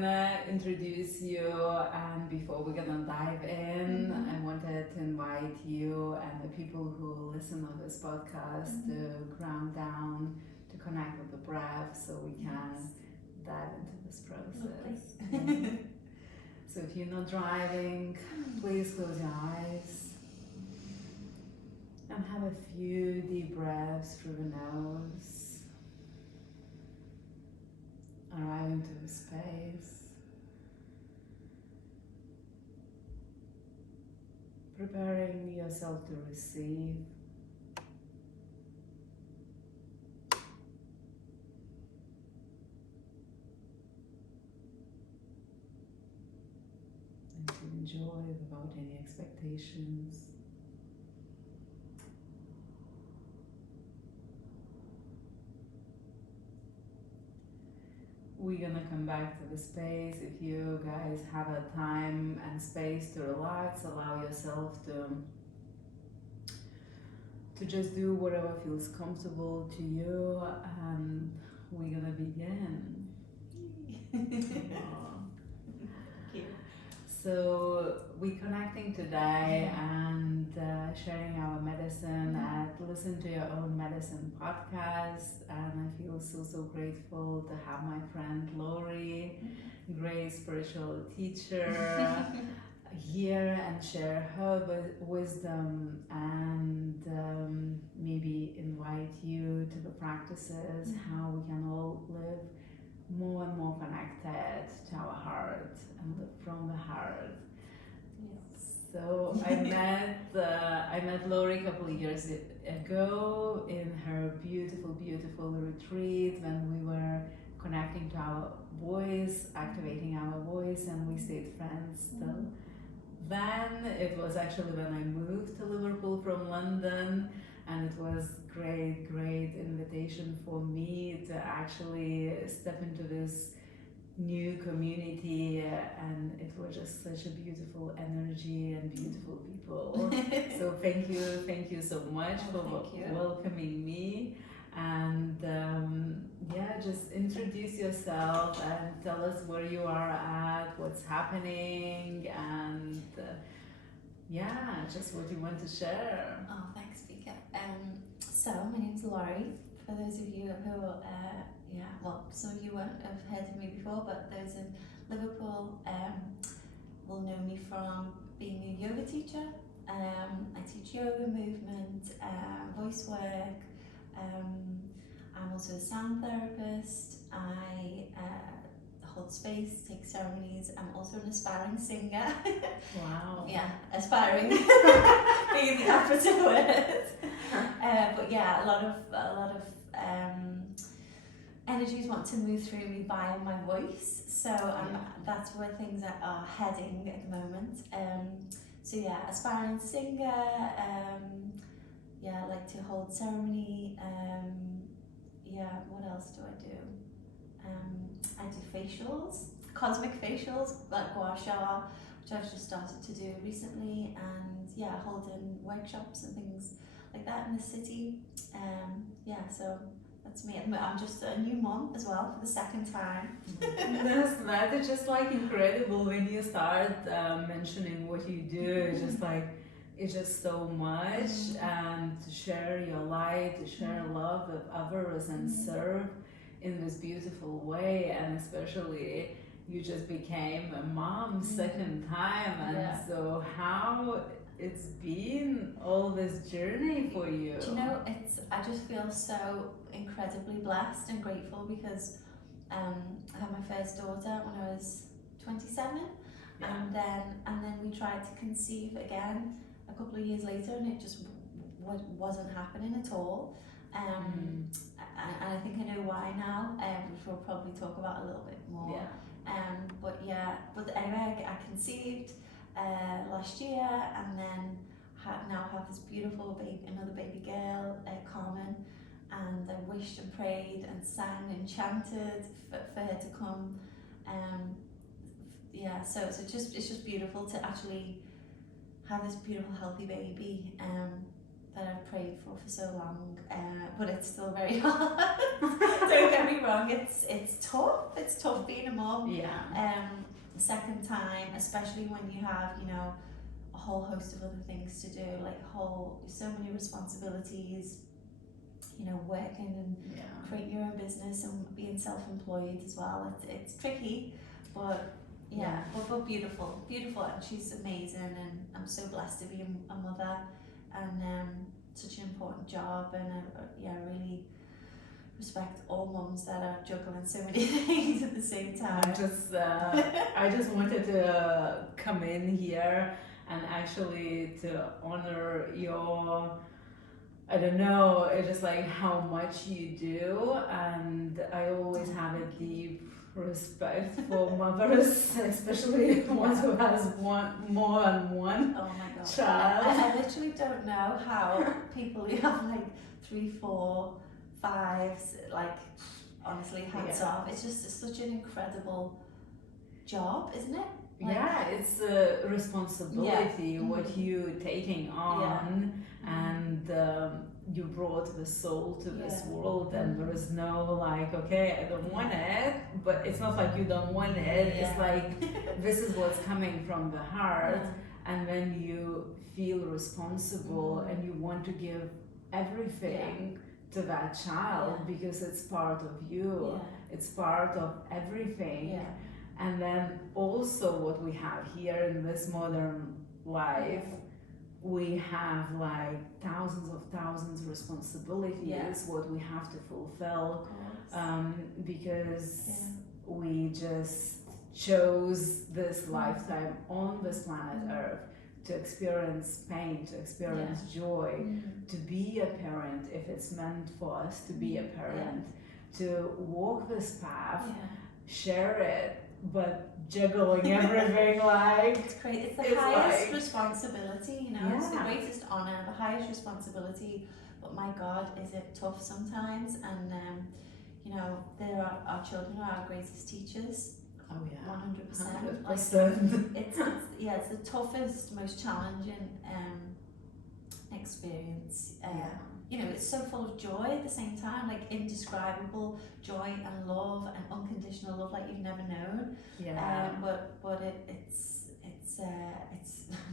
gonna introduce you, and before we're gonna dive in, I wanted to invite you and the people who listen to this podcast to ground down, to connect with the breath, so we can dive into this process. So if you're not driving, please close your eyes and have a few deep breaths through the nose. Arriving to a space, preparing yourself to receive, and to enjoy without any expectations. We're gonna come back to the space. If you guys have a time and space to relax, allow yourself to just do whatever feels comfortable to you, and we're gonna begin. So we're connecting today and sharing our medicine at Listen to Your Own Medicine podcast, and I feel so grateful to have my friend Laurie, great spiritual teacher, here and share her wisdom and maybe invite you to the practices, how we can all live more and more connected to our heart and live from the heart. Yes. So I met Laurie a couple of years ago in her beautiful retreat when we were connecting to our voice, activating our voice, and we stayed friends still. Then it was actually when I moved to Liverpool from London, and it was great invitation for me to actually step into this new community, and it was just such a beautiful energy and beautiful people. So thank you so much for welcoming me, and just introduce yourself and tell us where you are at, what's happening, and just what you want to share. Oh, thanks, Vika. So my name's Laurie. For those of you who, some of you won't have heard of me before, but those in Liverpool will know me from being a yoga teacher. I teach yoga, movement, voice work. I'm also a sound therapist. I hold space, take ceremonies. I'm also an aspiring singer. Wow. Yeah, aspiring being the opposite word. But yeah, a lot of energies want to move through me via my voice. So that's where things are heading at the moment. Aspiring singer. I like to hold ceremony. What else do I do? I do facials, cosmic facials, like gua sha, which I've just started to do recently, and holding workshops and things like that in the city. So that's me. I'm just a new mom as well for the second time. That is just like incredible when you start mentioning what you do. It's just so much, and to share your light, to share love with others, and serve in this beautiful way. And especially you just became a mom second time, and so how it's been all this journey for you. Do you know, I just feel so incredibly blessed and grateful because I had my first daughter when I was 27, and then we tried to conceive again a couple of years later, and it just wasn't happening at all. And I think I know why now, which we'll probably talk about a little bit more. But anyway, I conceived last year, and then now have this beautiful another baby girl, Carmen, and I wished and prayed and sang and chanted for her to come. So it's just beautiful to actually have this beautiful healthy baby that I've prayed for so long, but it's still very hard. Don't get me wrong, it's tough. It's tough being a mom. Yeah. Second time, especially when you have, you know, a whole host of other things to do, like so many responsibilities, you know, working and creating your own business and being self-employed as well. It's tricky, but but beautiful, and she's amazing, and I'm so blessed to be a mother, and such an important job, and I really respect all mums that are juggling so many things at the same time. I just wanted to come in here and actually to honor your, I don't know, it's just like how much you do, and I always have a deep respect for mothers, especially ones who has more than one child. I literally don't know how people who have like 3, 4, 5, like, honestly, hats off. It's such an incredible job, isn't it? Like, yeah, it's a responsibility what you taking on, and you brought the soul to this world, and there is no like, okay, I don't want it, but it's not like you don't want it. It's like this is what's coming from the heart, and when you feel responsible and you want to give everything to that child because it's part of you, it's part of everything. And then also what we have here in this modern life, we have like thousands responsibilities what we have to fulfill, because we just chose this lifetime on this planet Earth to experience pain, to experience joy, to be a parent if it's meant for us to be a parent, to walk this path, share it, but juggling everything like it's great. It's the highest responsibility, you know. It's the greatest honor, the highest responsibility. But my God, is it tough sometimes? And you know, our children are our greatest teachers. Oh yeah, 100%. 100%. It's the toughest, most challenging experience. You know, it's so full of joy at the same time, like indescribable joy and love and unconditional love like you've never known. But it's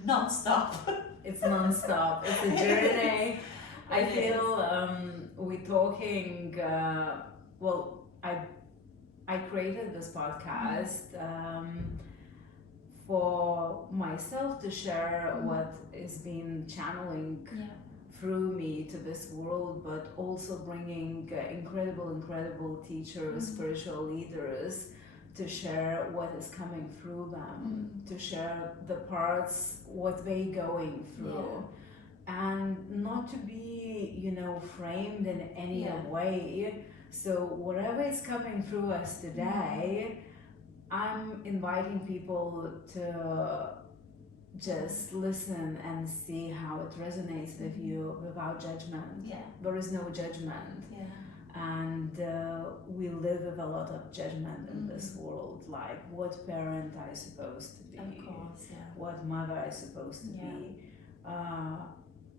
non-stop. It's non-stop. It's a journey. I feel we're talking. Well, I created this podcast for myself to share what is being channeling through me to this world, but also bringing incredible teachers, spiritual leaders to share what is coming through them, to share the parts what they going through, and not to be, you know, framed in any way. So whatever is coming through us today, I'm inviting people to just listen and see how it resonates with you without judgment. There is no judgment. And we live with a lot of judgment in this world, like what parent I supposed to be, of course, what mother I supposed to be,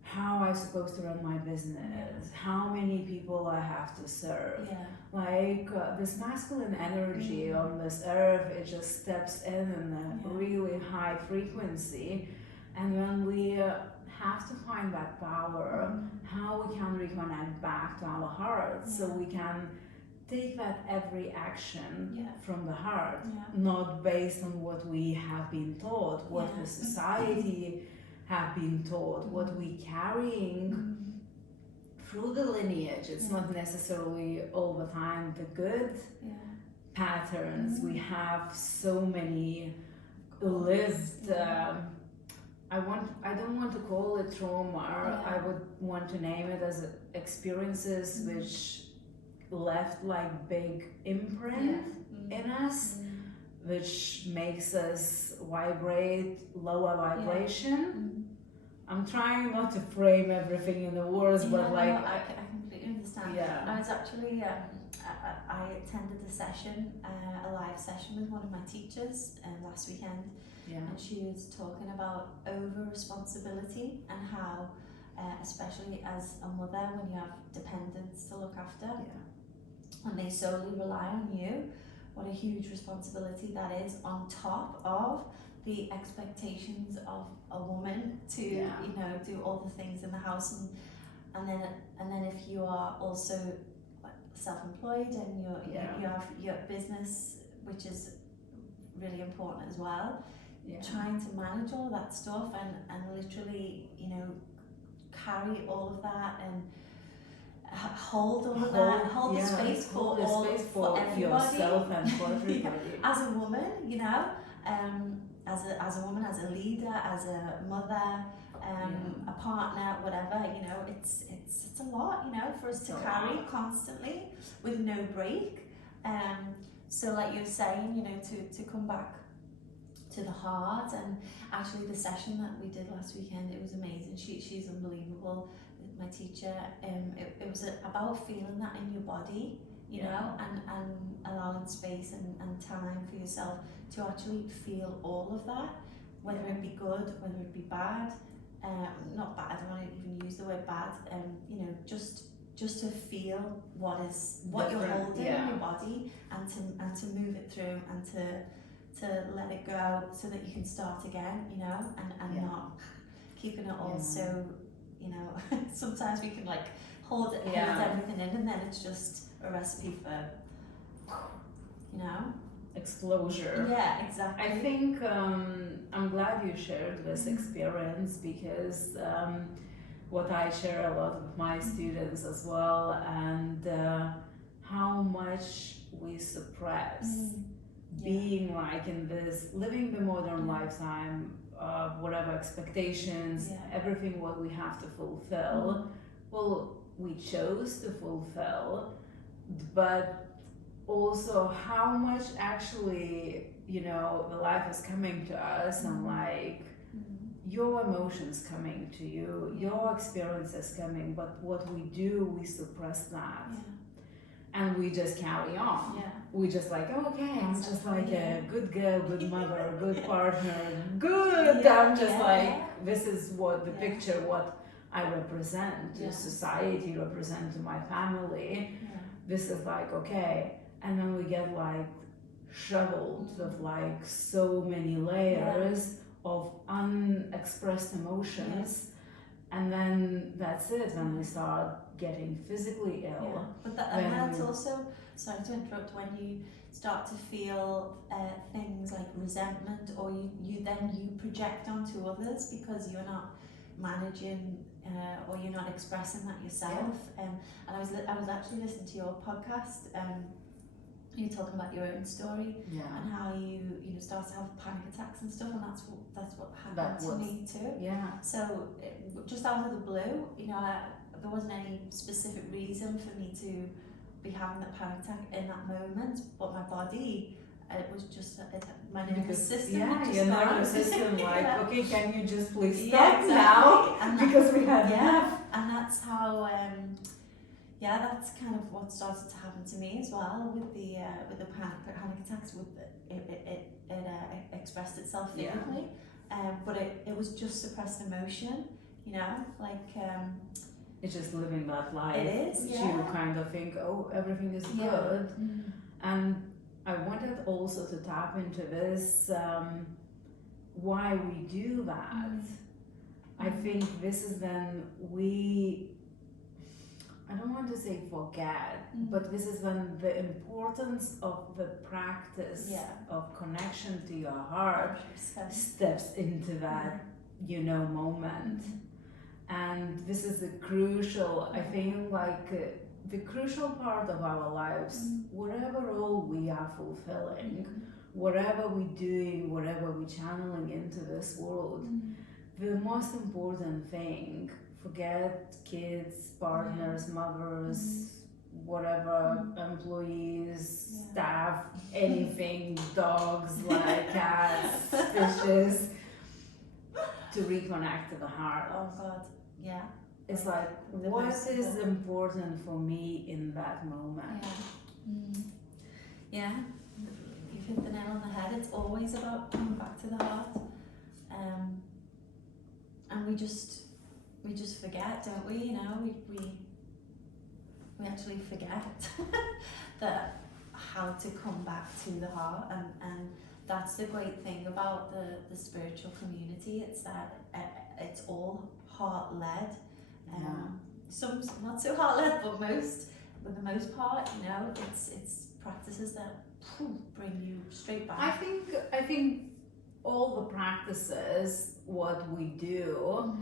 how I supposed to run my business, how many people I have to serve. Like this masculine energy on this earth, it just steps in a really high frequency, and when we have to find that power, how we can reconnect back to our hearts, so we can take that every action from the heart, not based on what we have been taught, what the society have been taught, what we carrying through the lineage. It's not necessarily all the time the good patterns. We have so many lived. I don't want to call it trauma. I would want to name it as experiences which left like big imprint in us, which makes us vibrate lower vibration. I'm trying not to frame everything in the words, but like I completely understand. I was actually I attended a session, a live session with one of my teachers last weekend, and she was talking about over responsibility and how especially as a mother when you have dependents to look after. Yeah. And they solely rely on you. What a huge responsibility that is, on top of the expectations of a woman to you know, do all the things in the house, and then if you are also self-employed and you have your business, which is really important as well, trying to manage all that stuff and literally, you know, carry all of that and hold all of that, hold the space for everybody, yourself and for everybody. As a woman, you know, as a woman, as a leader, as a mother, a partner, whatever, you know, it's a lot, you know, for us to carry constantly with no break. So like you were saying, you know, to come back to the heart, and actually the session that we did last weekend, it was amazing. She's unbelievable, my teacher. It was about feeling that in your body, you know, and allowing space and time for yourself to actually feel all of that, whether it be good, whether it be bad. Not bad, I don't want to even use the word bad, you know, just to feel what you're holding in your body, and to move it through, and to let it go so that you can start again, you know, and not keeping it all so, you know, sometimes we can like hold everything in, and then it's just a recipe for, you know, exposure. Yeah, exactly. I think I'm glad you shared this experience, because what I share a lot with my students as well, and how much we suppress being like in this, living the modern lifetime, whatever expectations, everything what we have to fulfill, well, we chose to fulfill, but also how much actually, you know, the life is coming to us, and like your emotions coming to you, your experiences coming, but what we do, we suppress that. And we just carry on. We just like, oh, okay, I'm just like a good girl, good mother, good partner, good. I'm just like, this is what the picture, what I represent to society, represent to my family. This is like, okay. And then we get like shoveled with like so many layers of unexpressed emotions. And then that's it, when we start getting physically ill. But that's also, sorry to interrupt, when you start to feel things like resentment, or you project onto others because you're not managing or you're not expressing that yourself. And I was actually listening to your podcast. You're talking about your own story and how you start to have panic attacks and stuff, and that's what happened to me too. So just out of the blue, you know, there wasn't any specific reason for me to be having that panic attack in that moment, but my body, it was just my nervous system. Your nervous system, like, okay, can you just please stop now? And because we had enough. And that's how. That's kind of what started to happen to me as well with the panic attacks. It expressed itself physically, but it was just suppressed emotion, you know, like it's just living that life. It is, You kind of think, oh, everything is good, and I wanted also to tap into this, why we do that. I think this is when I don't want to say forget, but this is when the importance of the practice of connection to your heart steps into that, you know, moment. And this is the crucial, I think, like the crucial part of our lives, whatever role we are fulfilling, whatever we're doing, whatever we're channeling into this world, the most important thing, forget kids, partners, mothers, whatever, employees, staff, anything, dogs, like cats, fishes, to reconnect to the heart. Oh God, It's like, what is important for me in that moment? You've hit the nail on the head. It's always about coming back to the heart, and we we just forget, don't we? You know, we actually forget that how to come back to the heart, and that's the great thing about the spiritual community. It's that it's all heart led. Some not so heart led, but for the most part, you know, it's practices that bring you straight back. I think all the practices, what we do,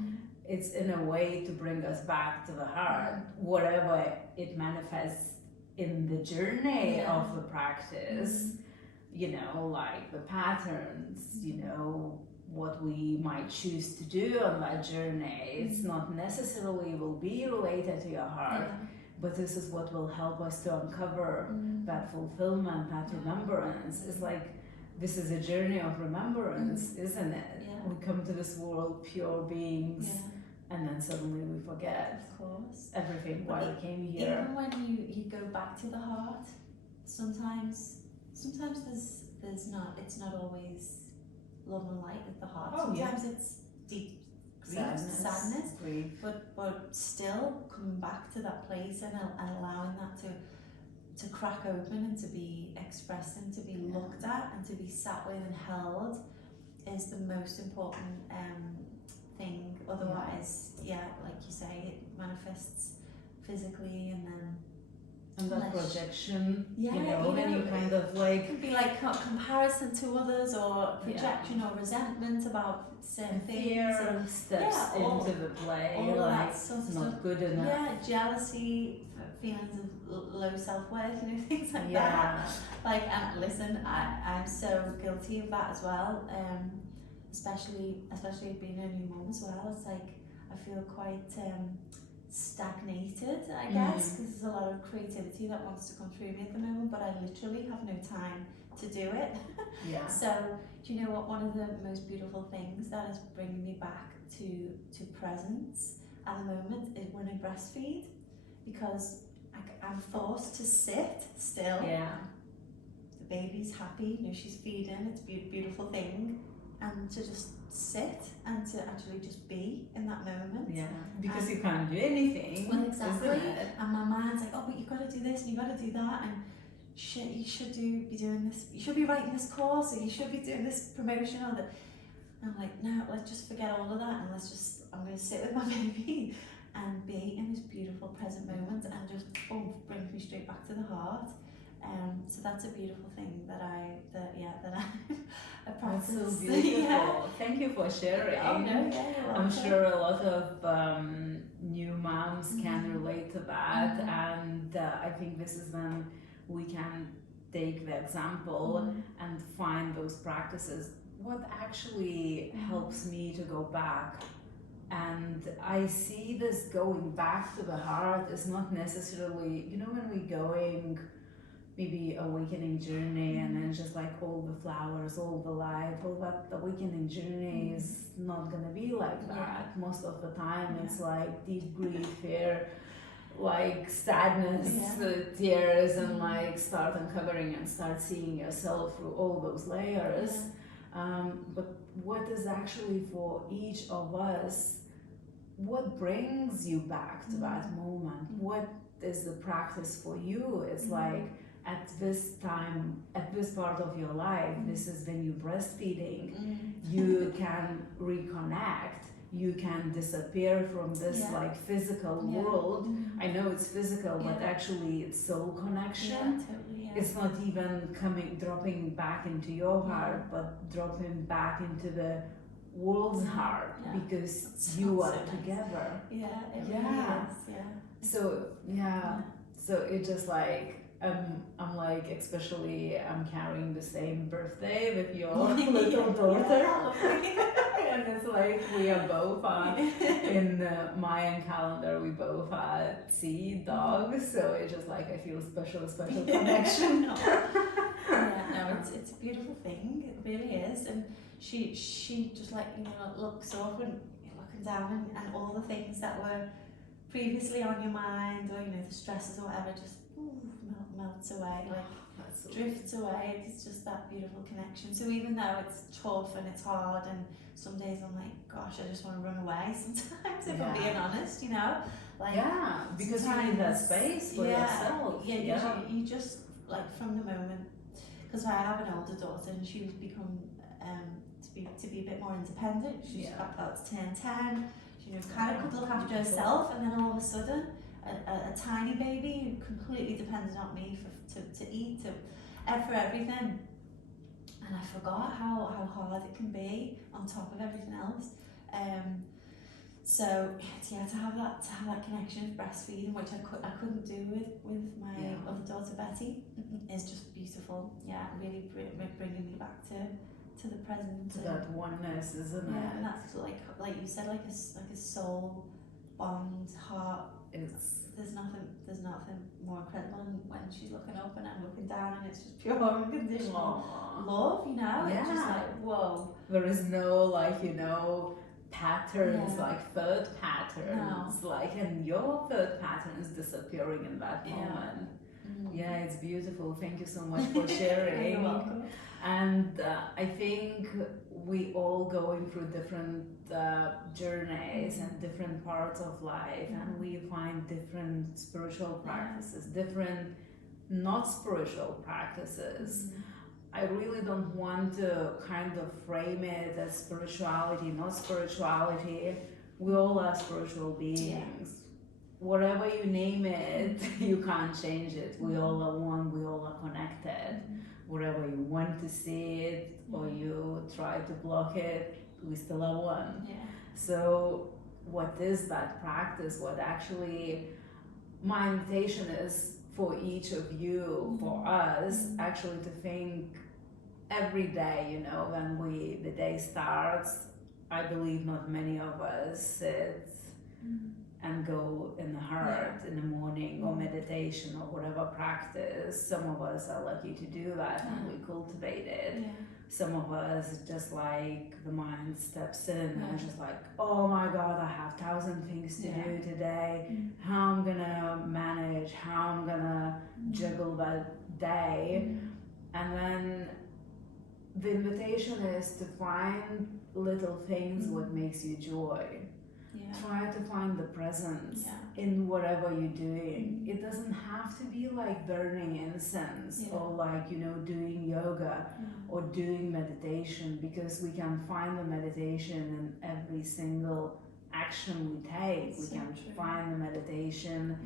it's in a way to bring us back to the heart, whatever it manifests in the journey of the practice, you know, like the patterns, you know, what we might choose to do on that journey. It's not necessarily will be related to your heart, but this is what will help us to uncover that fulfillment, that remembrance. It's like, this is a journey of remembrance, isn't it? We come to this world pure beings, and then suddenly we forget everything why we came here. Even when you go back to the heart, sometimes there's not, it's not always love and light with the heart. Sometimes it's deep grief, sadness, but still coming back to that place and allowing that to crack open and to be expressed and to be looked at and to be sat with and held is the most important thing. Otherwise, like you say, it manifests physically, and then that projection, you know, when you kind of like, it could be like comparison to others, or projection or resentment about certain fear things, steps into the play, all like that sort of not stuff. good enough. Jealousy, feelings of low self-worth, you know, things like that. Like, and listen, I'm so guilty of that as well. Especially being a new mum as well. It's like I feel quite stagnated, I guess, because there's a lot of creativity that wants to come through me at the moment, but I literally have no time to do it. So do you know what, one of the most beautiful things that is bringing me back to presence at the moment is when I breastfeed, because I'm forced to sit still. The baby's happy, you know, she's feeding, it's a beautiful thing, and to just sit and to actually just be in that moment. Because you can't do anything. Well, exactly. And my mind's like, oh, but you've got to do this and you've got to do that, and you should be doing this, you should be writing this course, or you should be doing this promotion, or that. I'm like, no, let's just forget all of that, and I'm going to sit with my baby and be in this beautiful present moment, and just brings me straight back to the heart. So that's a beautiful thing that I practice. That's so beautiful. Thank you for sharing. I'm sure a lot of new moms can relate to that, and I think this is when we can take the example and find those practices. What actually helps me to go back? And I see this going back to the heart is not necessarily, you know, when we're going maybe awakening journey, and then just like all the flowers, all the light, all that awakening journey is not gonna be like that. Most of the time it's like deep grief, fear, like sadness, tears, and like start uncovering and start seeing yourself through all those layers. But what is actually for each of us, what brings you back to that moment? What is the practice for you? It's like, at this time, at this part of your life, this is when you're breastfeeding, you can reconnect, you can disappear from this like physical world. I know it's physical, but actually it's soul connection. It's not even dropping back into your heart, but dropping back into the world's heart, because you are together. So it's just like, I'm like, especially I'm carrying the same birthday with your little daughter. And it's like we are both in the Mayan calendar, we both had seed dogs, so it's just like I feel special connection. It's a beautiful thing, it really is. And she just like, you know, looks up and you're looking down, and all the things that were previously on your mind, or you know, the stresses or whatever, just melts away, like That's so drifts away. It's just that beautiful connection. So even though it's tough and it's hard, and some days I'm like, gosh, I just want to run away sometimes, if I'm Yeah. being honest, you know? Like, yeah, because you need that space for yourself. Yeah, 'cause you just, like, from the moment, because I have an older daughter and she's become, to be a bit more independent. She's about to turn 10. She kind of could look after herself, and then all of a sudden, a tiny baby who completely depended on me to eat, for everything. And I forgot how hard it can be on top of everything else. So yeah, to have that connection of breastfeeding, which I couldn't do with my other daughter Betty, is just beautiful. Yeah, really bringing me back to the present. To that oneness, isn't it? Yeah, and that's like you said, like a soul bond, heart. There's nothing more incredible than when she's looking up and I'm looking down, and it's just pure unconditional love, you know? Yeah. It's just like, whoa. There is no, like, patterns, like third patterns, and your third pattern is disappearing in that moment. Yeah, it's beautiful. Thank you so much for sharing. You're welcome. And I think we all going through different journeys and different parts of life, and we find different spiritual practices, different not spiritual practices. I really don't want to kind of frame it as spirituality, not spirituality. We all are spiritual beings. Whatever you name it, you can't change it. We all are one, we all are connected. Whatever you want to see it or you try to block it, we still are one. So what is that practice? What actually my invitation is for each of you, for us, actually to think every day, when the day starts. I believe not many of us sit and go in the heart in the morning, or meditation, or whatever practice. Some of us are lucky to do that and we cultivate it. Some of us, just like the mind steps in and just like, oh my God, I have 1,000 things to do today. How I'm gonna manage, how I'm gonna juggle that day. And then the invitation is to find little things what makes you joy. Try to find the presence in whatever you're doing. It doesn't have to be like burning incense or like, doing yoga or doing meditation, because we can find the meditation in every single action we take. We can find the meditation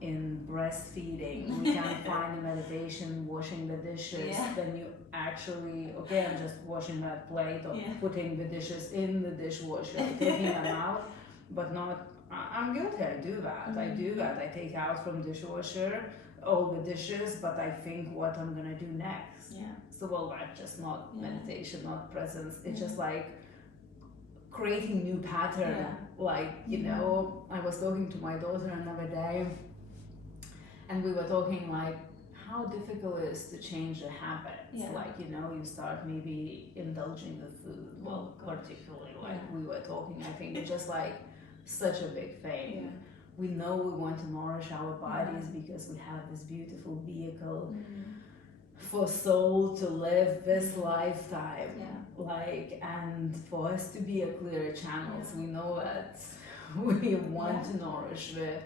in breastfeeding. We can find the meditation washing the dishes. Then you actually, again, just washing that plate or putting the dishes in the dishwasher, taking them out. But not, I'm guilty, I do that. I do that. I take out from dishwasher all the dishes, but I think what I'm gonna do next. So, well, that's just not meditation, not presence. It's just like creating new pattern. Like, I was talking to my daughter another day, and we were talking like how difficult it is to change a habit. Like, you start maybe indulging the food. Well, particularly like we were talking, I think it's just like such a big thing. We know we want to nourish our bodies because we have this beautiful vehicle for soul to live this lifetime. And for us to be a clear channels, we know that we want to nourish the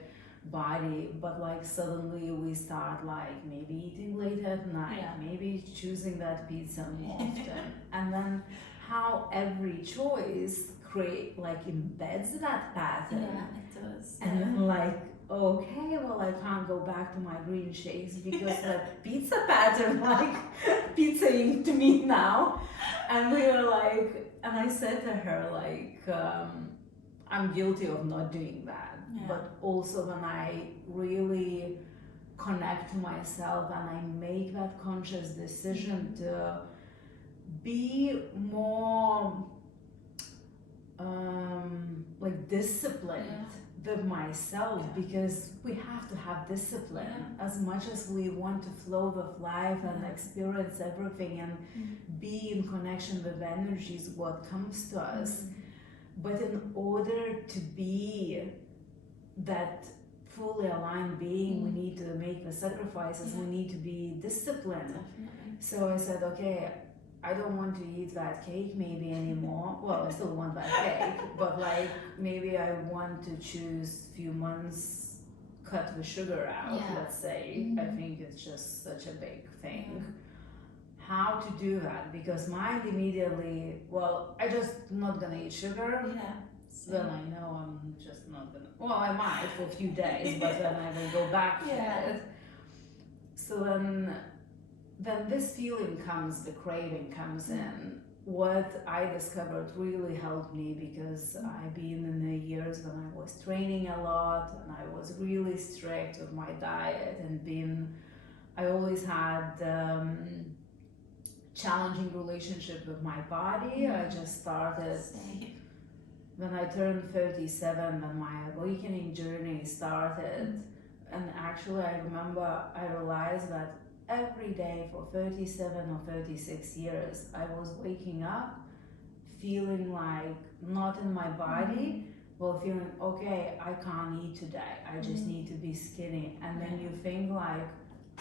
body, but like suddenly we start like maybe eating late at night, maybe choosing that pizza more often, and then how every choice embeds that pattern. It does. And then like, okay, well, I can't go back to my green shakes because that pizza pattern, like pizzaing to me now. And we were like, and I said to her like, I'm guilty of not doing that. But also when I really connect to myself and I make that conscious decision to be more disciplined with myself, because we have to have discipline as much as we want to flow with life and experience everything and be in connection with energies, what comes to us. But in order to be that fully aligned being, we need to make the sacrifices. Yeah. We need to be disciplined. Definitely. So I said, okay, I don't want to eat that cake maybe anymore. Well, I still want that cake, but like maybe I want to choose few months, cut the sugar out, Yeah. let's say. Mhm. I think it's just such a big thing. Yeah. How to do that? Because mind immediately, well, I just not gonna eat sugar. Yeah. Then I know I'm just not gonna. Well, I might for a few days, but then I will go back to Yeah. it. So then this feeling comes, the craving comes in. What I discovered really helped me because I've been in the years when I was training a lot and I was really strict with my diet and I always had challenging relationship with my body. I just started when I turned 37, when my awakening journey started. And actually I remember I realized that every day for 37 or 36 years I was waking up feeling like not in my body, well, feeling okay, I can't eat today, I just need to be skinny. And then you think like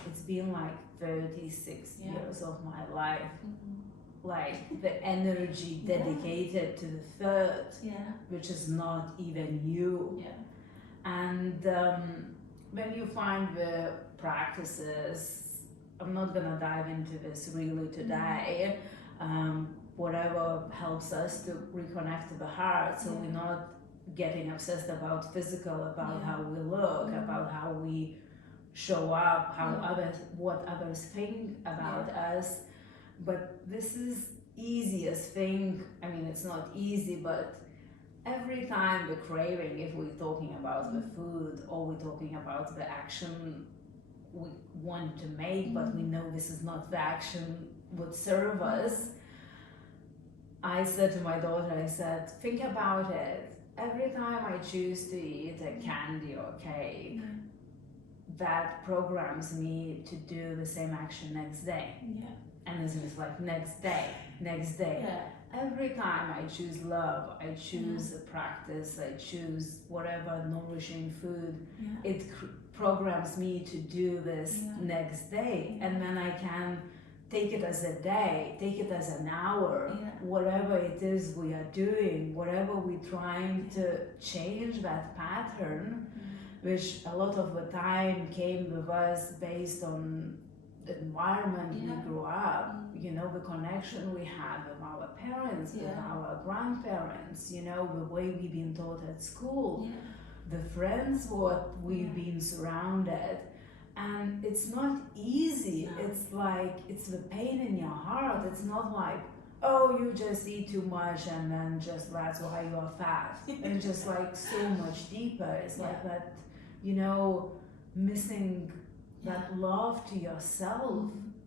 it's been like 36 years of my life, like the energy dedicated to the third, which is not even you. And when you find the practices, I'm not gonna dive into this really today, whatever helps us to reconnect to the heart, so we're not getting obsessed about physical, about how we look, about how we show up, how what others think about us. But this is easiest thing. I mean, it's not easy, but every time the craving, if we're talking about the food or we're talking about the action we want to make, but we know this is not the action would serve us, I said to my daughter, I said, think about it. Every time I choose to eat a candy or cake, that programs me to do the same action next day. And it's like next day. Every time I choose love, I choose a practice, I choose whatever nourishing food, it programs me to do this next day. And then I can take it as a day, take it as an hour, whatever it is we are doing, whatever we're trying to change that pattern, which a lot of the time came with us based on the environment we grew up, you know, the connection we had with our parents, with our grandparents, you know, the way we've been taught at school, the friends what we've been surrounded. And it's not easy. It's like, it's the pain in your heart. It's not like, oh, you just eat too much and then just that's why you're fat. It's just like so much deeper. It's like that, you know, missing that love to yourself,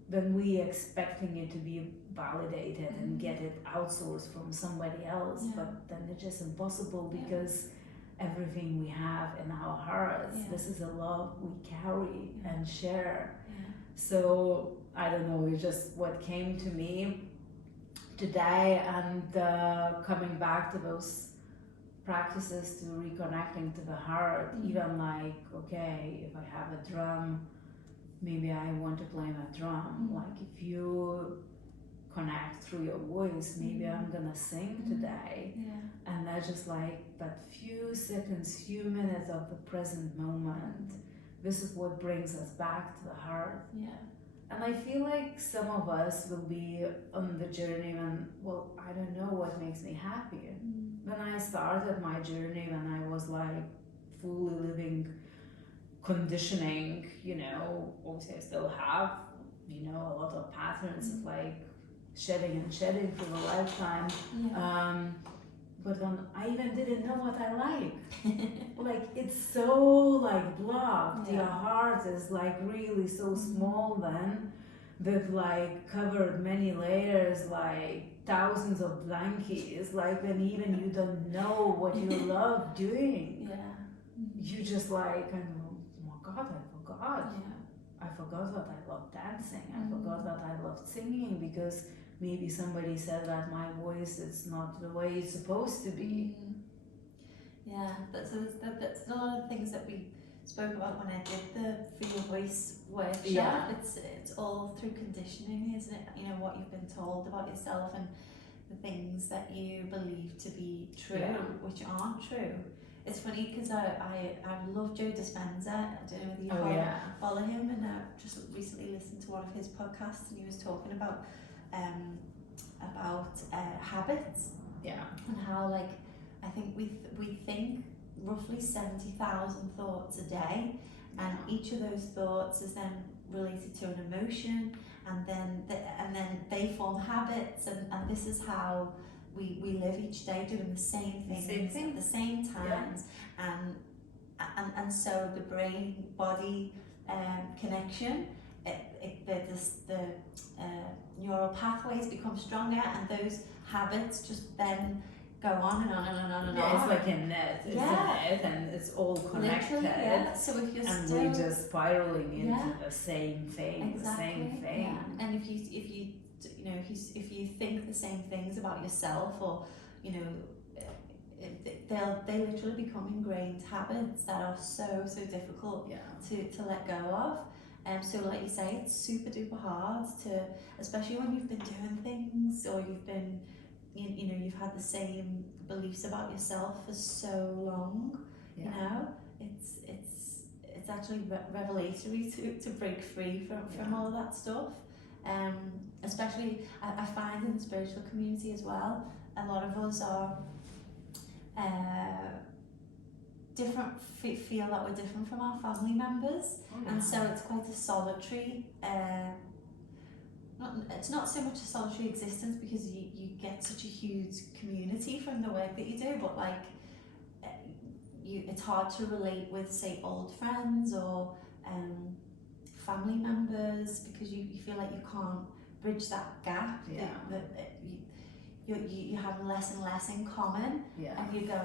then we expecting it to be validated and get it outsourced from somebody else. But then it's just impossible because everything we have in our hearts, this is a love we carry and share. So I don't know, it's just what came to me today, and coming back to those practices to reconnecting to the heart, even like, okay, if I have a drum, maybe I want to play a drum. Like if you connect through your voice, maybe I'm gonna sing today. And that's just like that few seconds, few minutes of the present moment. This is what brings us back to the heart. And I feel like some of us will be on the journey when, well, I don't know what makes me happy. When I started my journey, when I was like fully living conditioning, you know, obviously I still have, you know, a lot of patterns of like shedding through a lifetime. But then I even didn't know what I like. Like it's so like blocked. Your heart is like really so small then, that like covered many layers, like thousands of blankets. Like when even you don't know what you love doing. You just like, oh my God, I forgot. I forgot that I love dancing. I forgot that I loved singing because maybe somebody said that my voice is not the way it's supposed to be. That's a lot of things that we spoke about when I did the For Your choice workshop. Yeah. It's all through conditioning, isn't it? You know, what you've been told about yourself and the things that you believe to be true, Yeah. which aren't true. It's funny because I love Joe Dispenza. I don't know whether you follow him, and I just recently listened to one of his podcasts, and he was talking about habits. Yeah. And how, like, I think we think roughly 70,000 thoughts a day, and each of those thoughts is then related to an emotion, and then they form habits, and this is how we live each day, doing the same things at the same times, and so the brain body connection, the neural pathways become stronger, and those habits just then go on and on and on and on. It's like a net. It's a net, and it's all connected. Literally, so if you're and still, we're just spiraling into the same thing, the same thing. Yeah. And if you think the same things about yourself, or you know, they literally become ingrained habits that are so difficult to let go of. So like you say, it's super duper hard to, especially when you've been doing things, or you've been, you know, you've had the same beliefs about yourself for so long. You know, it's actually revelatory to break free from all of that stuff. Especially I find in the spiritual community as well, a lot of us are different, feel that we're different from our family members, and so it's quite a solitary, it's not so much a solitary existence, because you get such a huge community from the work that you do, but like it's hard to relate with, say, old friends or family members, because you feel like you can't bridge that gap. You have less and less in common, and you go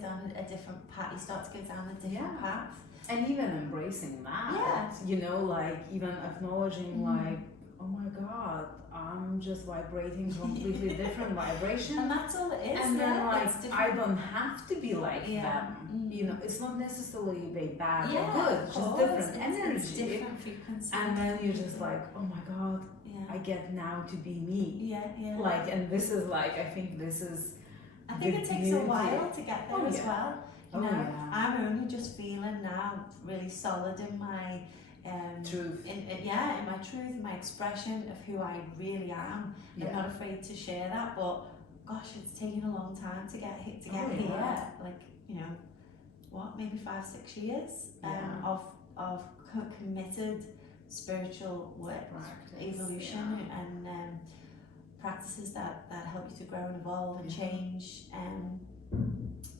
down a different path. You start to go down a different path, and even embracing that. You know, like even acknowledging, like, oh my God, I'm just vibrating completely different vibration, and that's all it is. And then like I don't have to be like them. You know, it's not necessarily bad or good. It's just different energy, it's different frequency. And then you're just like, oh my God. I get now to be me. Like, and this is like, I think it takes a while to get there as well. You know, I'm only just feeling now really solid in my truth. In my truth, in my expression of who I really am. I'm not afraid to share that, but gosh, it's taken a long time to get here. Like, you know, what, maybe 5-6 years of committed spiritual work, evolution, and practices that help you to grow and evolve and change,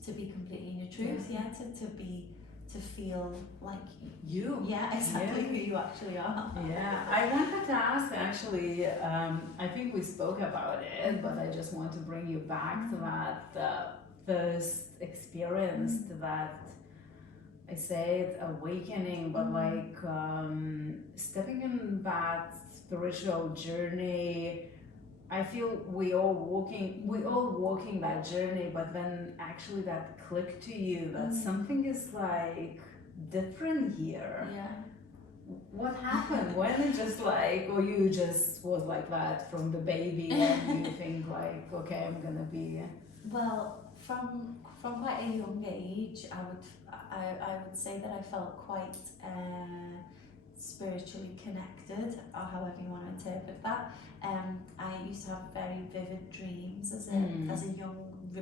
to be completely in your truth, to feel like you, who you actually are. I wanted to ask, actually, I think we spoke about it, but I just want to bring you back to that first experience, to that, I say it awakening, but like stepping in that spiritual journey. I feel we all walking that journey, but then actually that click to you that something is like different here. What happened? When it just like, or you just was like that from the baby, and you think like, okay, I'm gonna be. Well, from quite a young age, I would say that I felt quite spiritually connected, or however you want to interpret that. I used to have very vivid dreams as a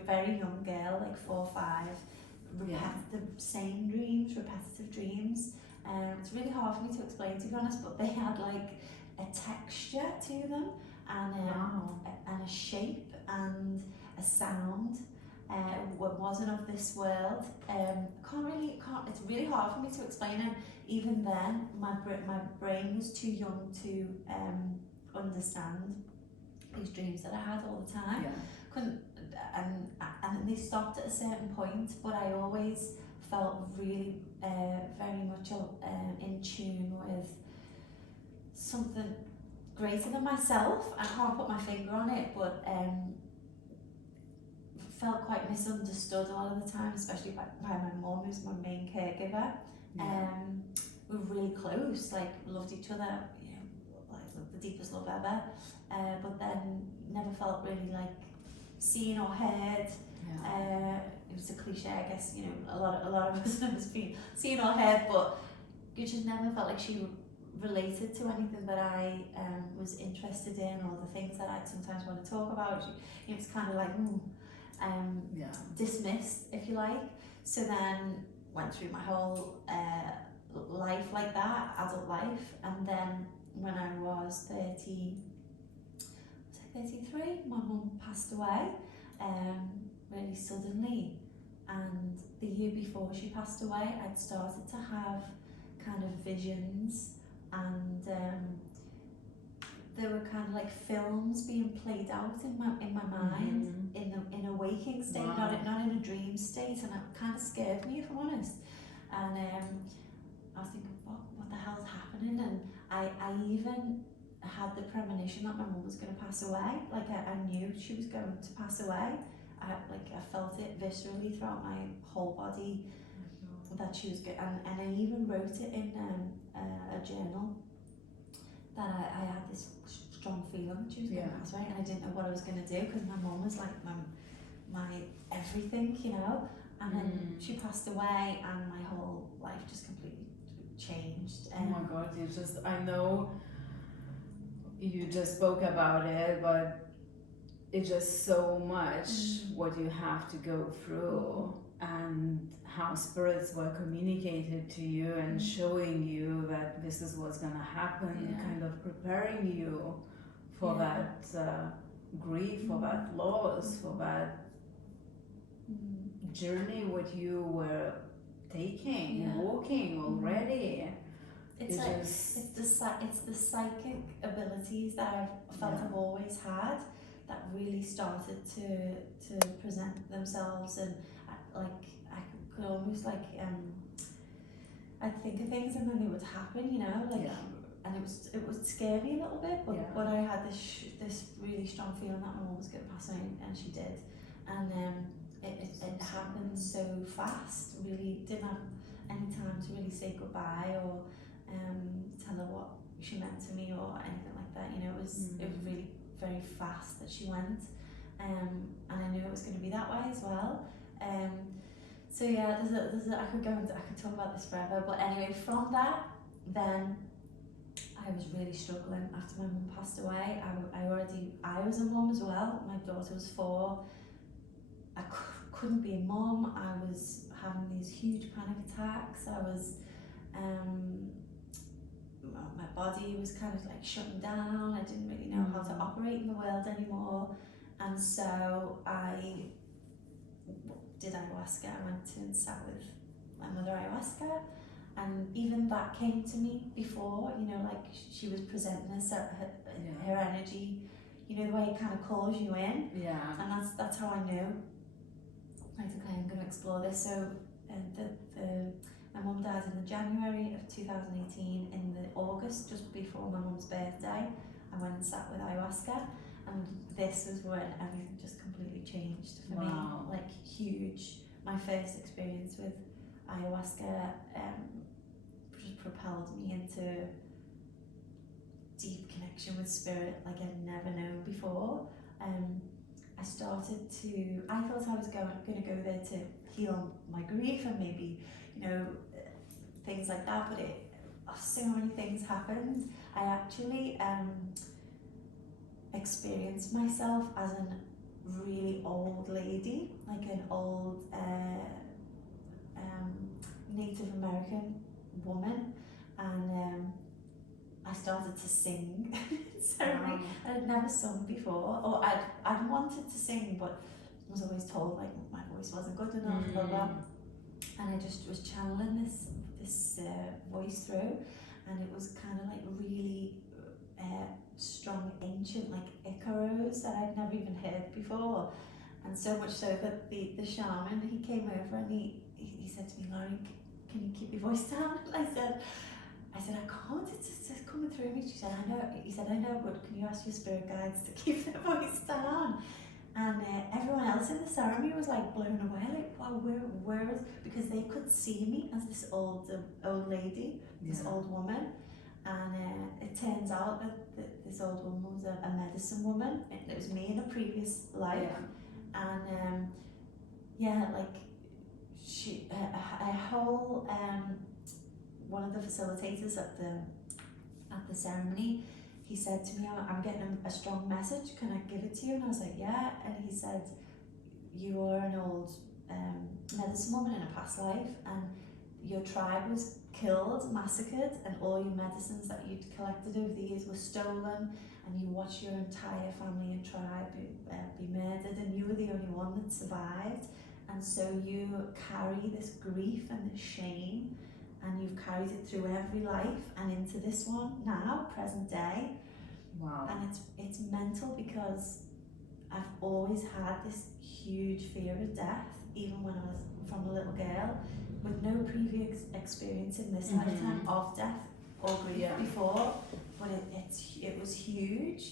very young girl, like 4 or 5, repetitive dreams. It's really hard for me to explain, to be honest, but they had like a texture to them, and a shape and a sound. What wasn't of this world. It's really hard for me to explain, and even then my brain was too young to understand these dreams that I had all the time. Couldn't, and they stopped at a certain point, but I always felt really very much in tune with something greater than myself. I can't put my finger on it, but felt quite misunderstood a lot of the time, especially by my mum, who's my main caregiver. we were really close, like loved each other, you know, like the deepest love ever. But then never felt really like seen or heard. It was a cliche, I guess. You know, a lot of us have been seen or heard, but you just never felt like she related to anything that I was interested in, or the things that I sometimes want to talk about. You know, it's kind of like dismissed, if you like. So then went through my whole life like that, adult life, and then when I was 33, my mum passed away really suddenly, and the year before she passed away I'd started to have kind of visions, and there were kind of like films being played out in my mind in a waking state, not in a dream state, and it kind of scared me, if I'm honest. And I was thinking, what the hell's happening? And I even had the premonition that my mum was going to pass away. Like I knew she was going to pass away. I felt it viscerally throughout my whole body that she was good, and I even wrote it in a journal that I had this strong feeling that she was going to pass away, and I didn't know what I was going to do because my mum was like my everything, you know. And then she passed away, and my whole life just completely changed. Oh my God, I know you just spoke about it, but it's just so much what you have to go through, and how spirits were communicated to you and showing you that this is what's going to happen, kind of preparing you for that grief, for that loss, for that journey what you were taking, walking already. It's the psychic abilities that I've felt I've always had that really started to present themselves, and I could almost I'd think of things and then they would happen, you know, like and it would scare me a little bit, but I had this really strong feeling that my mum was going to pass away, and she did, and it happened so fast. Really didn't have any time to really say goodbye or tell her what she meant to me or anything like that. You know, it was really very fast that she went, and I knew it was going to be that way as well. So yeah, I could talk about this forever. But anyway, from that, then I was really struggling after my mum passed away. I was a mum as well. My daughter was 4. I couldn't be a mum. I was having these huge panic attacks. I was, my body was kind of like shutting down. I didn't really know how to operate in the world anymore. And so I did ayahuasca. I went to and sat with my mother ayahuasca, and even that came to me before, you know, like she was presenting her energy, you know, the way it kind of calls you in. And that's how I knew. Right, okay, I'm going to explore this. So my mum died in the January of 2018. In the August, just before my mum's birthday, I went and sat with ayahuasca, and this was when everything just completely changed for me, like huge. My first experience with ayahuasca just propelled me into deep connection with spirit like I'd never known before. I thought I was going to go there to heal my grief and maybe, you know, things like that, but so many things happened. I actually experienced myself as a really old lady, like an old Native American woman, and I started to sing. I had never sung before, or I'd wanted to sing, but I was always told like my voice wasn't good enough, blah blah. And I just was channeling this voice through, and it was kind of like really strong, ancient, like Icaros that I'd never even heard before, and so much so that the shaman, he came over and he said to me, Laurie, can you keep your voice down? And I said, I can't, it's just coming through me. She said, I know. He said, I know, but can you ask your spirit guides to keep their voice down? And everyone else in the ceremony was like blown away, like, wow, where is, because they could see me as this old lady, this old woman. And it turns out that this old woman was a medicine woman. It was me in a previous life. And like she, a whole, one of the facilitators at the ceremony, he said to me, I'm getting a strong message, can I give it to you? And I was like, yeah. And he said, you are an old medicine woman in a past life, and your tribe was killed, massacred, and all your medicines that you'd collected over the years were stolen, and you watched your entire family and tribe be murdered, and you were the only one that survived. And so you carry this grief and this shame, and you've carried it through every life and into this one now, present day. Wow. And it's mental, because I've always had this huge fear of death, even when I was from a little girl, with no previous experience in this lifetime of death or grief before. But it was huge,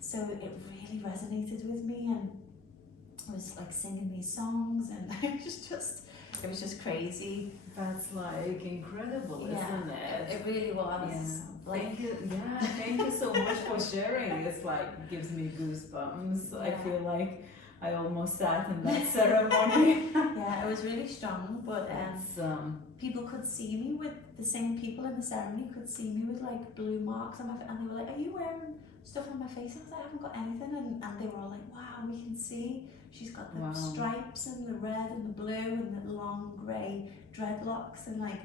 so it really resonated with me, and I was like singing these songs, and it was just crazy. That's like incredible, isn't it? It really was. Yeah. Thank you so much for sharing. It's like gives me goosebumps. I feel like I almost sat in that ceremony. Yeah, it was really strong, but people could see me with the same people in the ceremony could see me with like blue marks on my face, and they were like, "Are you wearing stuff on my face?" And I was like, "I haven't got anything," and they were all like, "Wow, we can see she's got the stripes and the red and the blue and the long grey dreadlocks," and like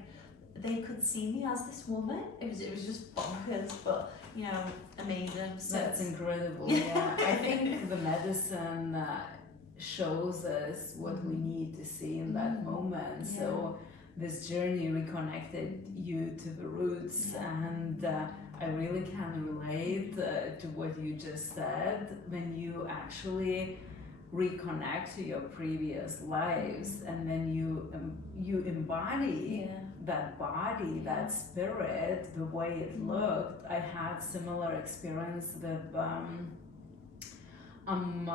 they could see me as this woman. It was just bonkers, but you know, amazing. So that's incredible. Yeah, I think the medicine shows us what we need to see in that moment. Yeah. So this journey reconnected you to the roots, and I really can relate to what you just said. When you actually reconnect to your previous lives, and then you embody that body, that spirit, the way it looked. I had similar experience with on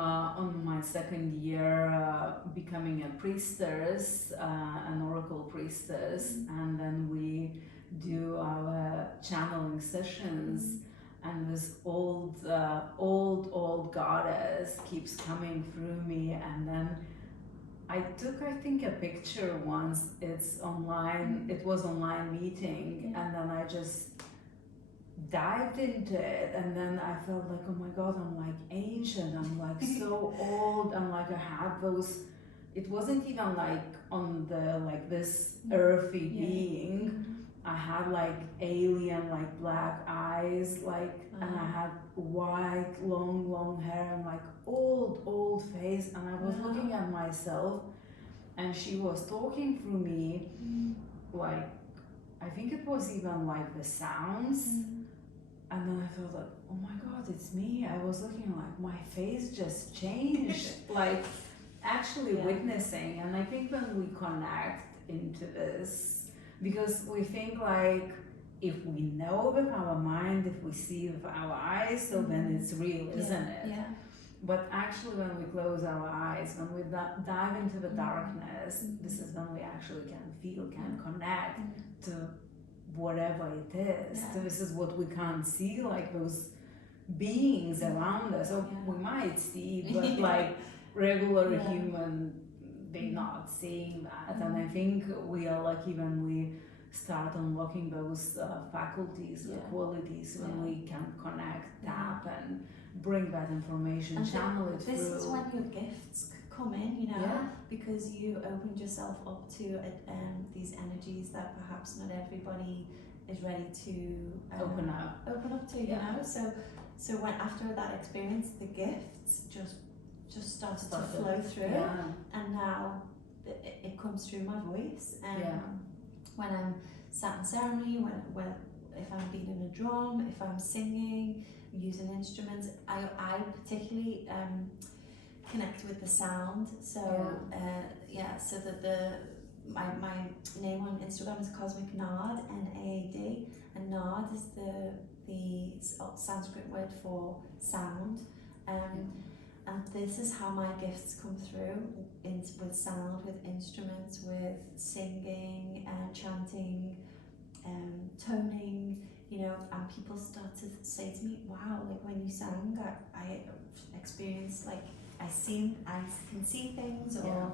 my second year becoming a priestess, an oracle priestess, and then we do our channeling sessions, and this old goddess keeps coming through me, and then I took, I think, a picture once. It's online. It was online meeting, and then I just dived into it, and then I felt like, oh my god, I'm like ancient. I'm like so old. I'm like, I had those. It wasn't even like on the like this earthy being. I had like alien, like black eyes, like, and I had white, long hair, and like old face. And I was looking at myself, and she was talking through me, like, I think it was even like the sounds. And then I thought like, oh my god, it's me. I was looking like my face just changed, like actually witnessing. And I think when we connect into this, because we think like, if we know with our mind, if we see with our eyes, so then it's real, isn't it? Yeah. But actually when we close our eyes, when we dive into the darkness, this is when we actually can feel, can connect to whatever it is. So this is what we can't see, like those beings around us. Or we might see, but like regular human, they're not seeing that. And I think we are lucky when we start unlocking those faculties, the qualities, when we can connect, tap, and bring that information, and channel it through. This is when your gifts come in, you know, because you opened yourself up to these energies that perhaps not everybody is ready to open up to, you know. So when after that experience, the gifts just started to flow through, and now it comes through my voice. When I'm sat in ceremony, when if I'm beating a drum, if I'm singing, using instruments, I particularly connect with the sound. So so that my name on Instagram is Cosmic Nod, N-A-A-D, and Nod is the Sanskrit word for sound. and this is how my gifts come through with sound, with instruments, with singing, chanting, toning, you know, and people start to say to me, wow, like when you sang, I experienced, like, I can see things, or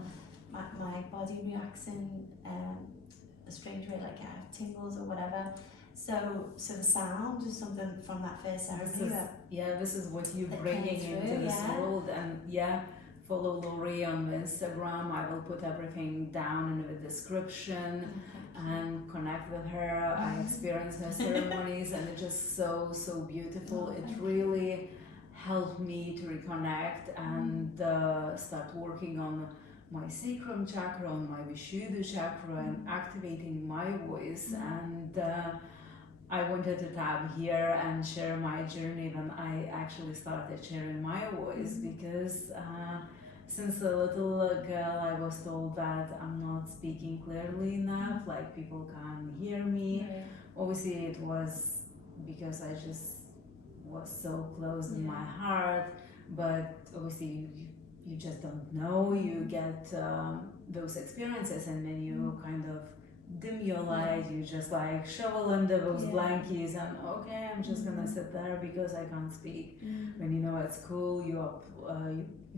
my body reacts in a strange way, like I have tingles or whatever. So the sound is something from that first ceremony. This is what you're bringing into this world. And follow Laurie on Instagram. I will put everything down in the description, and connect with her. I experienced her ceremonies, and it's just so beautiful. It really helped me to reconnect and start working on my sacrum chakra, on my Vishuddha chakra, and activating my voice. And I wanted to tap here and share my journey when I actually started sharing my voice, because since a little girl I was told that I'm not speaking clearly enough, like people can't hear me. Obviously it was because I just was so close in my heart, but obviously you just don't know. You get those experiences, and then you kind of dim your light. You just like shovel under those blankies, and okay, I'm just gonna sit there because I can't speak. When you know at school you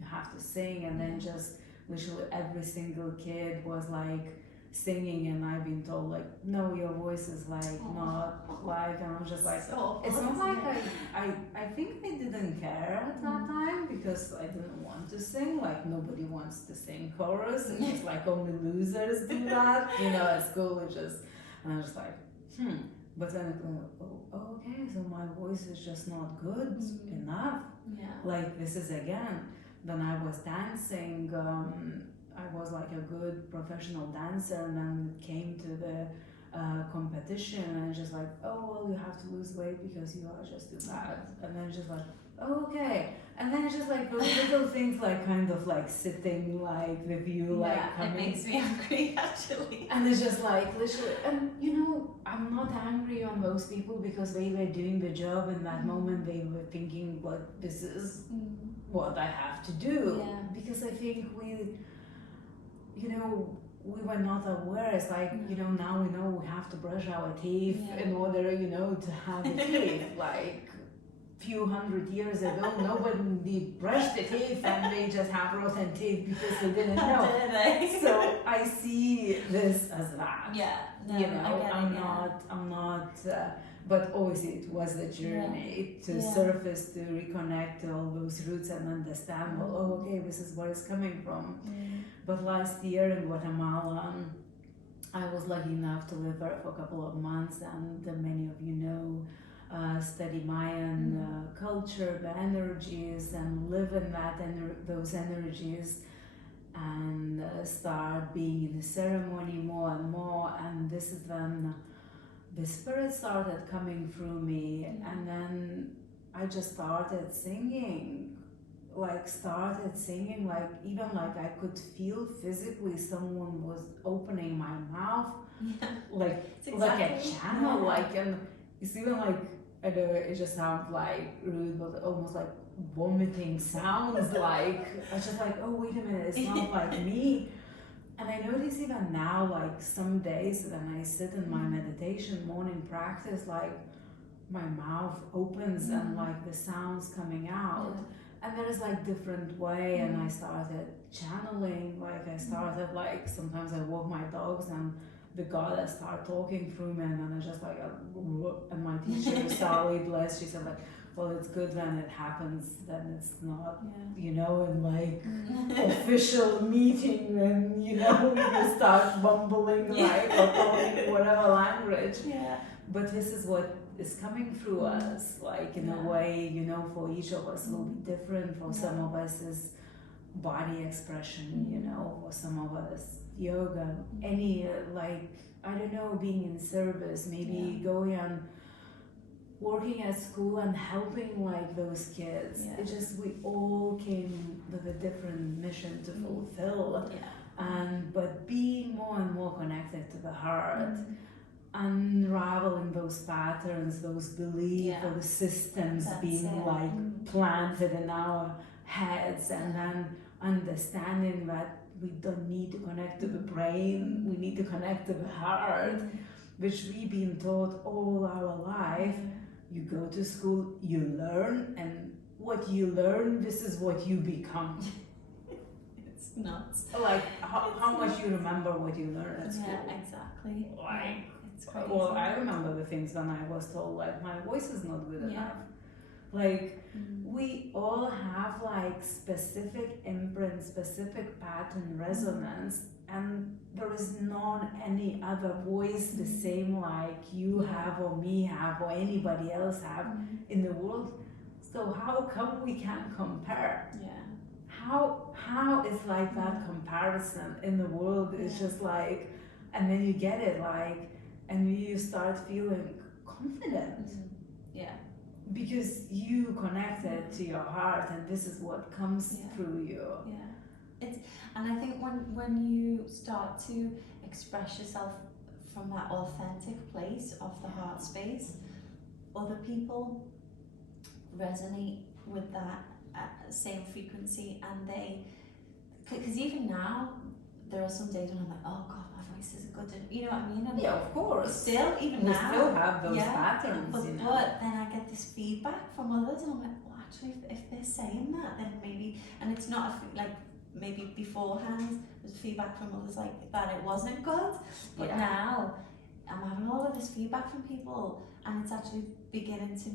have to sing, and then just literally every single kid was like singing, and I've been told like, no, your voice is like not like, and I'm just like, it's not like I think I didn't care at that time, because I didn't want to sing. Like nobody wants to sing chorus, it's just like only losers do that, you know, at school. It's just, and I was just like, but then okay, so my voice is just not good enough. Like this is again, when I was dancing, I was like a good professional dancer, and then it came to the competition, and just like, oh well, you have to lose weight because you are just too fat. And then just like, oh, okay. And then it's just like those little things, like kind of like sitting like with you, like coming. It makes me angry actually. And it's just like literally, and you know, I'm not angry on those people, because they were doing the job in that moment. They were thinking, what, this is what I have to do. Because I think we were not aware. It's like, now we know we have to brush our teeth in order, to have a teeth. Like few hundred years ago, nobody brushed the teeth, and they just have rotten teeth because they didn't know. So I see this as that. I'm not. But obviously it was the journey to surface, to reconnect to all those roots and understand, well, oh, okay, this is where it's coming from. But last year in Guatemala, I was lucky enough to live there for a couple of months, and many of you know, study Mayan culture, the energies, and live in those energies, and start being in the ceremony more and more. And this is when the spirit started coming through me, and then I just started singing, like even like I could feel physically someone was opening my mouth, like a channel, like, and it's even like, I know it just sounds like rude, but almost like vomiting sounds. Like I was just like, oh wait a minute, it's not like me. And I notice even now, like some days when I sit in my meditation morning practice, like my mouth opens and like the sounds coming out. And there is like different way, and I started channeling, like I started like, sometimes I walk my dogs and the goddess started talking through me, and then I just like, and my teacher, Sally, bless, she said like, well, it's good when it happens, then it's not, in like official meeting when, you start bumbling like, or talking whatever language. But this is what is coming through us, like in a way, for each of us will be different. For some of us is body expression, for some of us yoga, any like, I don't know, being in service, maybe going and working at school and helping like those kids. It just, we all came with a different mission to fulfill, but being more and more connected to the heart, unraveling those patterns, those beliefs, those systems being like planted in our heads, and then understanding that we don't need to connect to the brain, we need to connect to the heart, which we've been taught all our life. You go to school, you learn, and what you learn, this is what you become. It's nuts. Like how much you remember what you learn at school. Yeah, exactly. Like, it's crazy. well, I remember the things when I was told like my voice is not good enough. Like we all have like specific imprint, specific pattern resonance, and there is none any other voice the same like you have or me have or anybody else have in the world. So how come we can't compare? How is like that comparison in the world is just like, and then you get it like, and you start feeling confident. Because you connected to your heart, and this is what comes through you. And I think when you start to express yourself from that authentic place of the heart space, other people resonate with that same frequency, and because even now there are some days when I'm like, oh God, my voice isn't good, you know what I mean? And of course. Still, even we now, still have those patterns. But then I get this feedback from others, and I'm like, well, actually, if they're saying that, then maybe, and it's not like maybe beforehand there's feedback from others like that it wasn't good, but now I'm having all of this feedback from people, and it's actually beginning to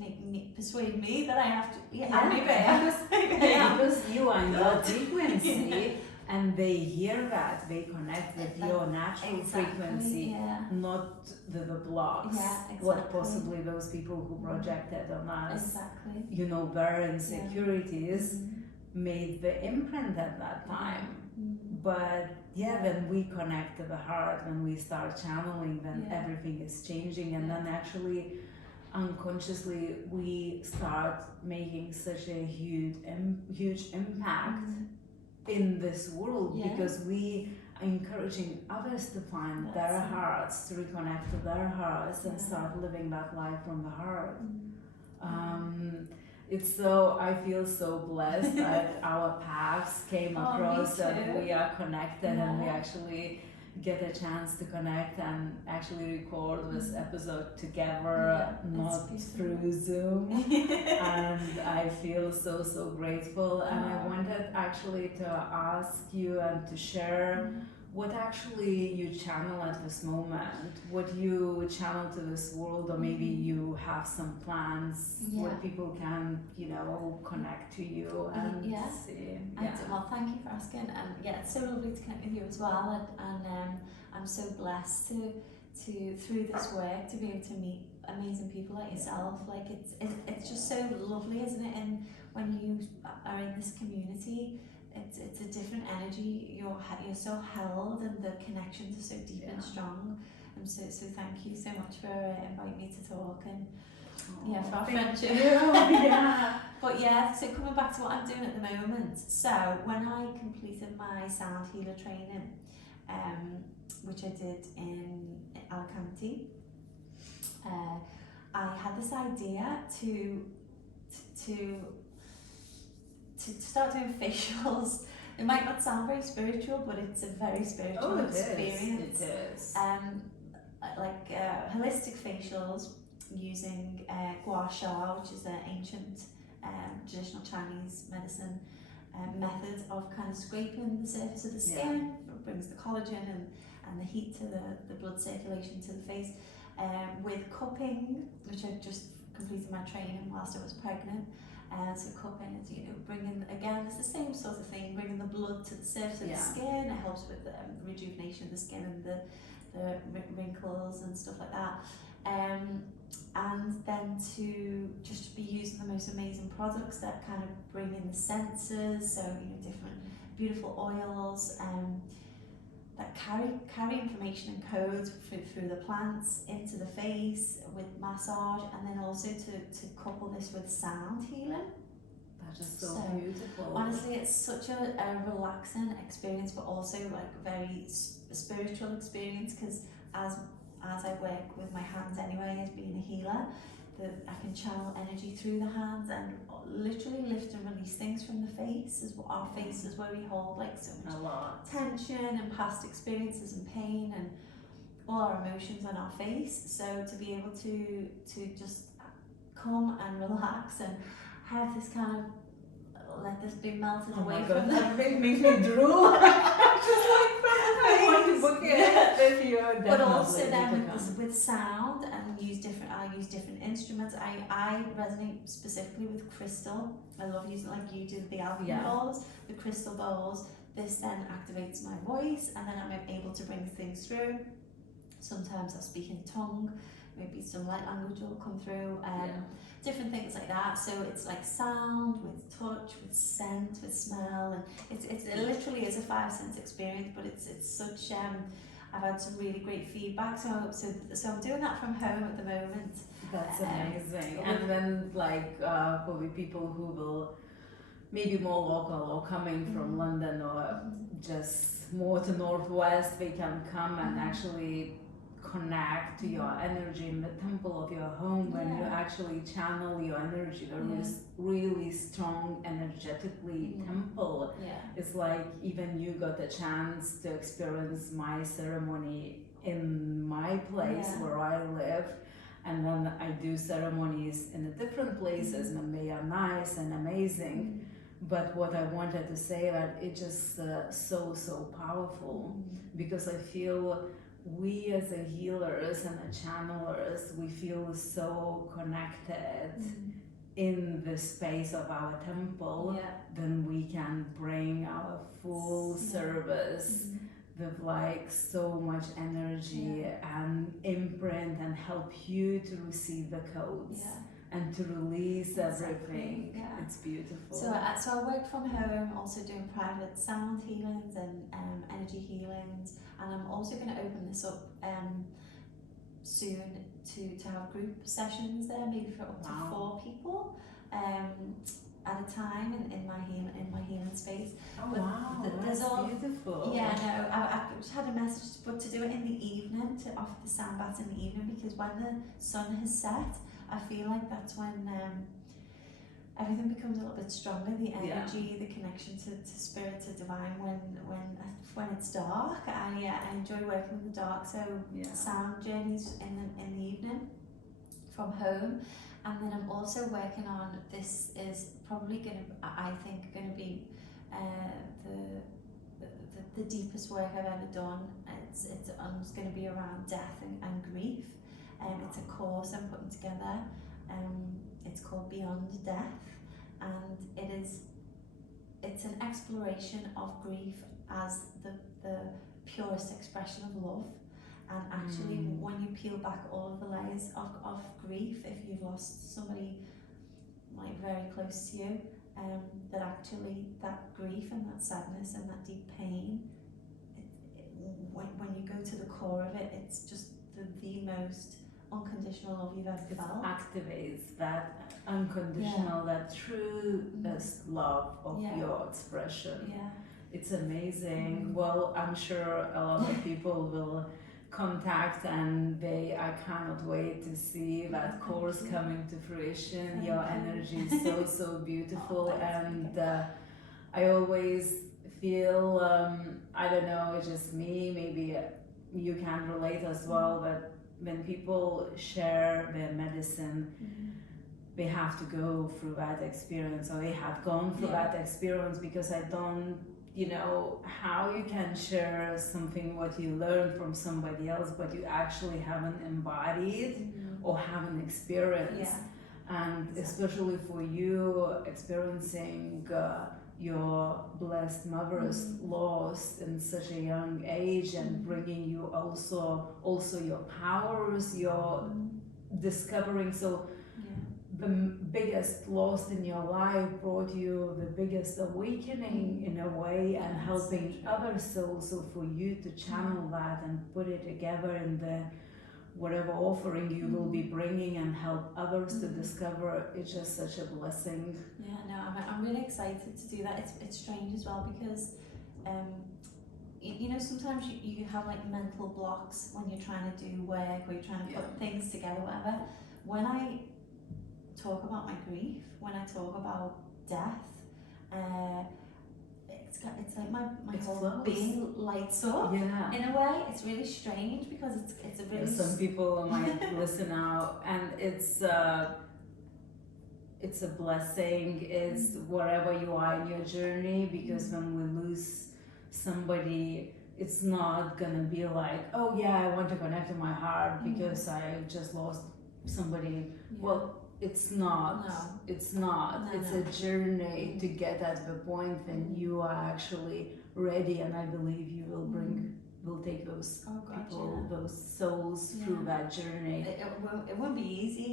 persuade me that I have to. Because you are in your frequency. And they hear that, they connect with your natural frequency, not the blocks, what possibly those people who projected on us, you know, their insecurities made the imprint at that time. But when we connect to the heart, when we start channeling, then everything is changing, and then actually unconsciously we start making such a huge impact in this world, because we are encouraging others to find their hearts, to reconnect to their hearts, and start living that life from the heart. I feel so blessed that our paths came across, and we are connected, and we actually get a chance to connect and actually record this episode together, not through Zoom. And I feel so grateful. And I wanted actually to ask you and to share what actually you channel at this moment, what you channel to this world, or maybe you have some plans what people can, you know, connect to you and see. Well, thank you for asking, and it's so lovely to connect with you as well, and I'm so blessed to through this work to be able to meet amazing people like yourself. Like it's just so lovely, isn't it? And when you are in this community, it's a different energy. You're so held, and the connections are so deep and strong. And so thank you so much for inviting me to talk, and for our friendship. But so coming back to what I'm doing at the moment. So when I completed my sound healer training, which I did in Alicante, I had this idea to start doing facials. It might not sound very spiritual, but it's a very spiritual experience. It is. Like holistic facials using gua sha, which is an ancient traditional Chinese medicine method of kind of scraping the surface of the skin. It brings the collagen and the heat to the blood circulation to the face. With cupping, which I just completed my training whilst I was pregnant. So cupping is, bringing, again, it's the same sort of thing, bringing the blood to the surface of the skin. It helps with the rejuvenation of the skin and the wrinkles and stuff like that. And then to just be using the most amazing products that kind of bring in the senses, so different beautiful oils that carry information and codes through the plants into the face with massage, and then also to couple this with sound healing. That is so beautiful. Honestly, it's such a relaxing experience, but also like very spiritual experience, because as I work with my hands anyway, as being a healer, I can channel energy through the hands and literally lift and release things from the face. As our face is where we hold like so much A lot. tension and past experiences and pain and all our emotions on our face. So to be able to just come and relax and have this kind of let this be melted away from that makes me drool. Just like from the face. I want to book it with you. But also then with sound and I use different instruments. I resonate specifically with crystal. I love using like you do the alchemy bowls, the crystal bowls. This then activates my voice and then I'm able to bring things through. Sometimes I'll speak in tongue, maybe some light language will come through, different things like that. So it's like sound with touch, with scent, with smell, and it literally is a 5 sense experience. But it's such I've had some really great feedback. So I'm doing that from home at the moment. That's amazing. And then like for the people who will maybe more local or coming from London or just more to Northwest, they can come and actually connect to your energy in the temple of your home. When you actually channel your energy, there is really strong energetically temple. It's like even you got a chance to experience my ceremony in my place where I live, and then I do ceremonies in the different places and they are nice and amazing. But what I wanted to say that it's just so powerful, because I feel we as a healers and a channelers, we feel so connected in the space of our temple, then we can bring our full service with like so much energy and imprint and help you to receive the codes and to release everything. It's beautiful. So I work from home, also doing private sound healings and energy healings, and I'm also going to open this up soon to have group sessions there, maybe for up to 4 people at a time in my healing space. Oh but wow, there's that's all beautiful. Yeah, no, I've just had a message, but to do it in the evening, to offer the sound baths in the evening, because when the sun has set, I feel like that's when everything becomes a little bit stronger. The energy, the connection to spirit, to divine. When it's dark, I enjoy working in the dark. So sound journeys in the evening from home, and then I'm also working on, this is probably I think going to be the deepest work I've ever done. It's going to be around death and grief. It's a course I'm putting together. It's called Beyond Death, and it's an exploration of grief as the purest expression of love. And actually, when you peel back all of the layers of grief, if you've lost somebody like very close to you, that actually that grief and that sadness and that deep pain, when you go to the core of it, it's just the most unconditional love you've ever felt. It activates that unconditional, that truest love of your expression. It's amazing. Well, I'm sure a lot of people will contact, and I cannot wait to see that course coming to fruition. Your energy is so beautiful, and I always feel, I don't know, it's just me, maybe you can relate as well, but when people share their medicine, they have to go through that experience, or they have gone through that experience, because I don't, how you can share something what you learned from somebody else, but you actually haven't embodied or haven't experienced. And especially for you experiencing your blessed mother's loss in such a young age, and bringing you also your powers, your discovering. So the biggest loss in your life brought you the biggest awakening in a way, and helping other souls. So for you to channel that and put it together in the whatever offering you will be bringing, and help others to discover, it's just such a blessing. I'm really excited to do that. It's strange as well, because sometimes you have like mental blocks when you're trying to do work, or you're trying to put things together, whatever. When I talk about my grief, when I talk about death, it's like my It whole flows. being lights up. Yeah. In a way, it's really strange because it's a really Some people might listen out, and it's a blessing. It's wherever you are in your journey, because when we lose somebody, it's not gonna be like, oh yeah, I want to connect to my heart because I just lost somebody. Well, it's not. No. It's not. No, it's no. a journey to get at the point when you are actually ready, and I believe you will will take those people, those souls through that journey. It won't be easy.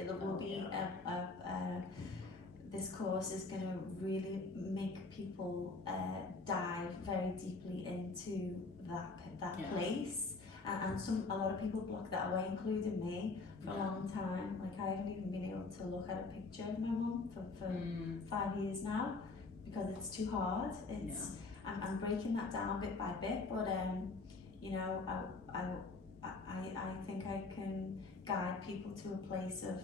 It will be this course is going to really make people dive very deeply into that place, and a lot of people block that away, including me, for a long time. Like, I haven't even been able to look at a picture of my mum for 5 years now because it's too hard. I'm breaking that down bit by bit, but you know, I think I can guide people to a place of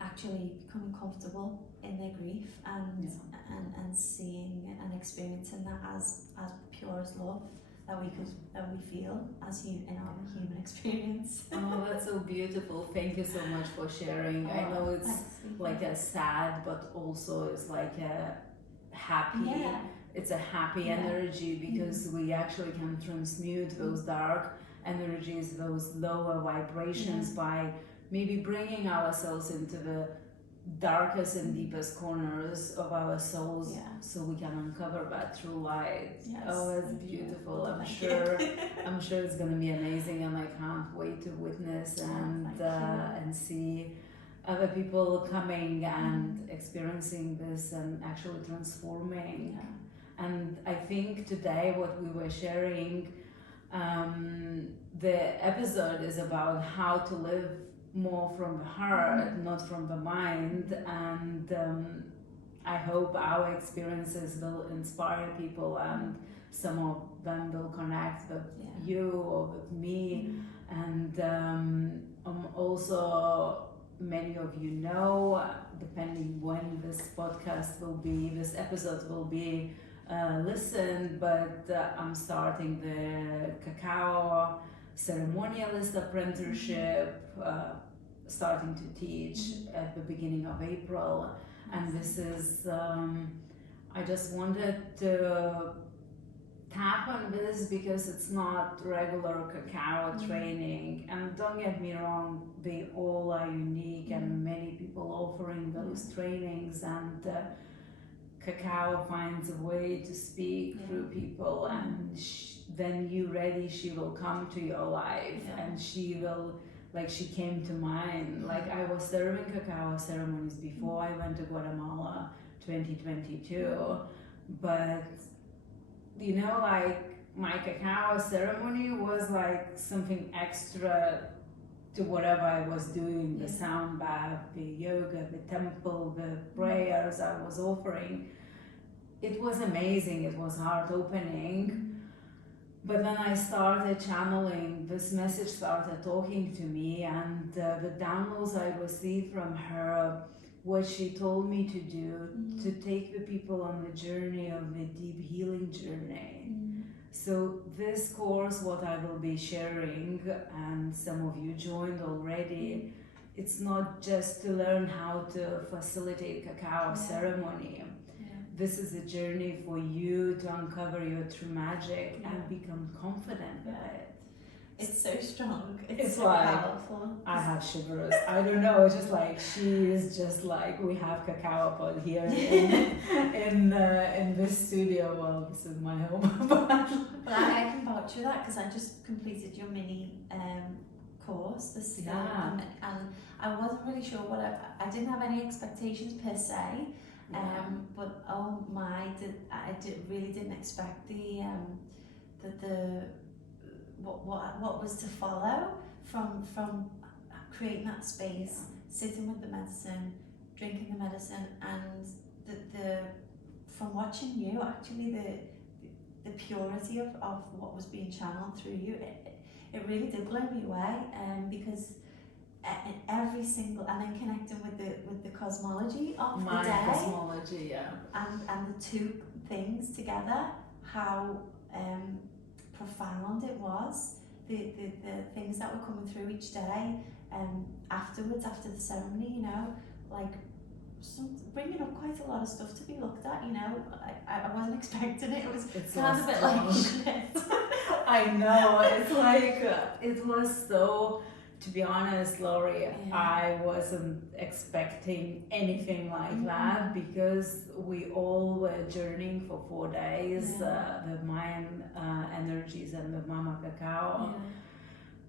actually becoming comfortable in their grief and seeing and experiencing that as pure as love that we feel in our human experience. Oh, that's so beautiful. Thank you so much for sharing. I know it's like a sad, but also it's like a happy. It's a happy energy, because we actually can transmute those dark energies, those lower vibrations, by maybe bringing ourselves into the darkest and deepest corners of our souls, so we can uncover that through light. Oh, that's beautiful. I'm sure it's going to be amazing, and I can't wait to witness and see other people coming and experiencing this and actually transforming. And I think today what we were sharing, the episode is about how to live more from the heart, not from the mind. And I hope our experiences will inspire people, and some of them will connect with you or with me. And also, many of you know, depending when this episode will be listened, but I'm starting the cacao ceremonialist apprenticeship, starting to teach at the beginning of April. And this is, I just wanted to tap on this because it's not regular cacao training. And don't get me wrong, they all are unique, and many people offering those trainings, and cacao finds a way to speak through people, and when you're ready, she will come to your life, and she will, like, she came to mine. Like, I was serving cacao ceremonies before I went to Guatemala 2022, but you know, like, my cacao ceremony was like something extra to whatever I was doing, the sound bath, the yoga, the temple, the prayers I was offering. It was amazing, it was heart opening. But then I started channeling, this message started talking to me, and the downloads I received from her, what she told me to do, to take the people on the journey of the deep healing journey. So this course, what I will be sharing, and some of you joined already, it's not just to learn how to facilitate cacao ceremony. This is a journey for you to uncover your true magic and become confident with it. It's so strong. It's so like, powerful. I have shivers. I don't know. It's just like, she is just like, we have cacao pod here in this studio. Well, this is my home. But I can vouch for that because I just completed your mini course this and I wasn't really sure what I didn't have any expectations per se. But oh my, really didn't expect what was to follow from creating that space, sitting with the medicine, drinking the medicine, and the from watching you, actually the purity of what was being channeled through you, it really did blow me away, because every single, and then connecting with the cosmology of My the day, cosmology, yeah. and the two things together, how profound it was, the things that were coming through each day, afterwards, after the ceremony, you know, like bringing up quite a lot of stuff to be looked at, you know. I wasn't expecting it. It was kind of a bit like shit. I know, it's like, it was so, to be honest, Laurie, I wasn't expecting anything like that, because we all were journeying for 4 days, the Mayan energies and the Mama Cacao.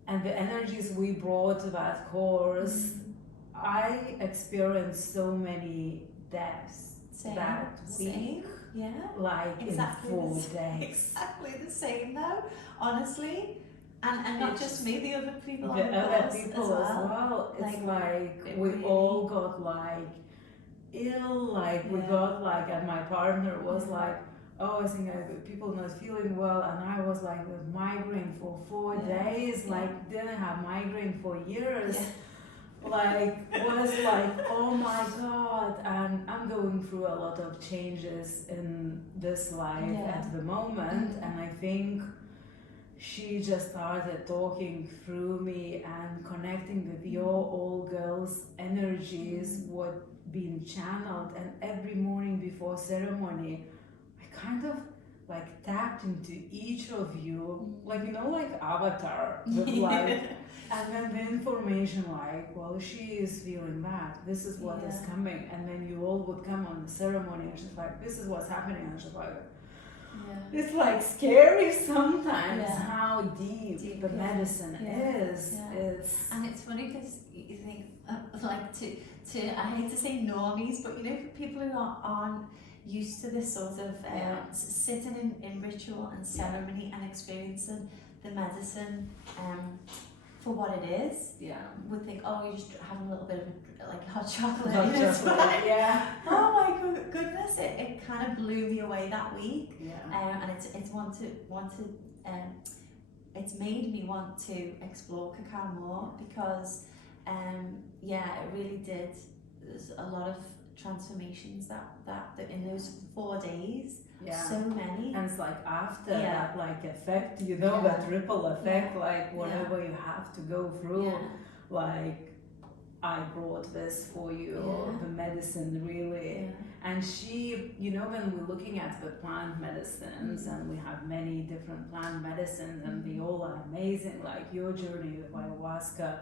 And the energies we brought to that course, I experienced so many deaths that week. Yeah, like exactly in 4 days. Exactly the same though, honestly. And not just me, the other people on the other people as well. It's like we really, all got like ill, like we got like, and my partner was like, oh, I think people not feeling well, and I was like with migraine for 4 days, like didn't have migraine for years. Like was like, oh my god, and I'm going through a lot of changes in this life at the moment, and I think she just started talking through me and connecting with your all girls energies, what being channeled, and every morning before ceremony I kind of like tapped into each of you, like, you know, like Avatar, with like and then the information like, well, she is feeling that, this is what is coming, and then you all would come on the ceremony and she's like, this is what's happening, and she's like, it's like scary sometimes how deep the medicine is. And it's funny because you think like to I hate to say normies, but you know, for people who aren't used to this sort of sitting in ritual and ceremony and experiencing the medicine for what it is, would think, oh, you're just having a little bit of like hot chocolate. Oh my goodness, it kind of blew me away that week. And it's it's made me want to explore cacao more, because it really did. There's a lot of transformations that in those 4 days. So many. And it's like after that like effect, you know, that ripple effect, like whatever you have to go through, like I brought this for you, the medicine really. And she, you know, when we're looking at the plant medicines, and we have many different plant medicines, and they all are amazing, like your journey with ayahuasca.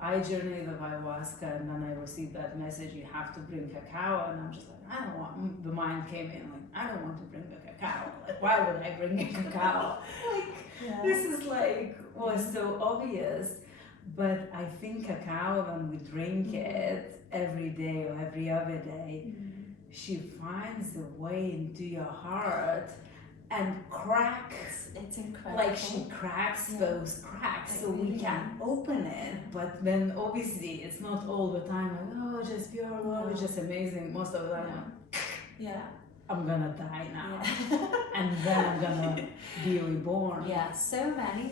I journeyed with ayahuasca, and then I received that message, you have to bring cacao, and I'm just like, I don't want, the mind came in like, I don't want to bring the cacao, like why would I bring a cacao? Like, this is like, was so obvious. But I think cacao, when we drink it every day or every other day, she finds a way into your heart and cracks. It's incredible. Like she cracks those cracks so we can open it. But then obviously it's not all the time like, oh, just pure love, it's just amazing. Most of the time, I'm gonna die now. And then I'm gonna be reborn. So many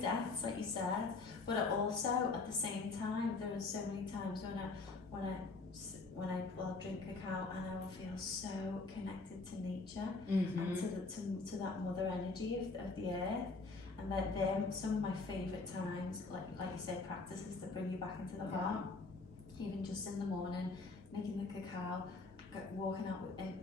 deaths, like you said. But also at the same time, there are so many times when I will drink cacao and I will feel so connected to nature and to that mother energy of the earth, and that they're some of my favourite times, like you said, practices that bring you back into the heart. Even just in the morning, making the cacao, walking out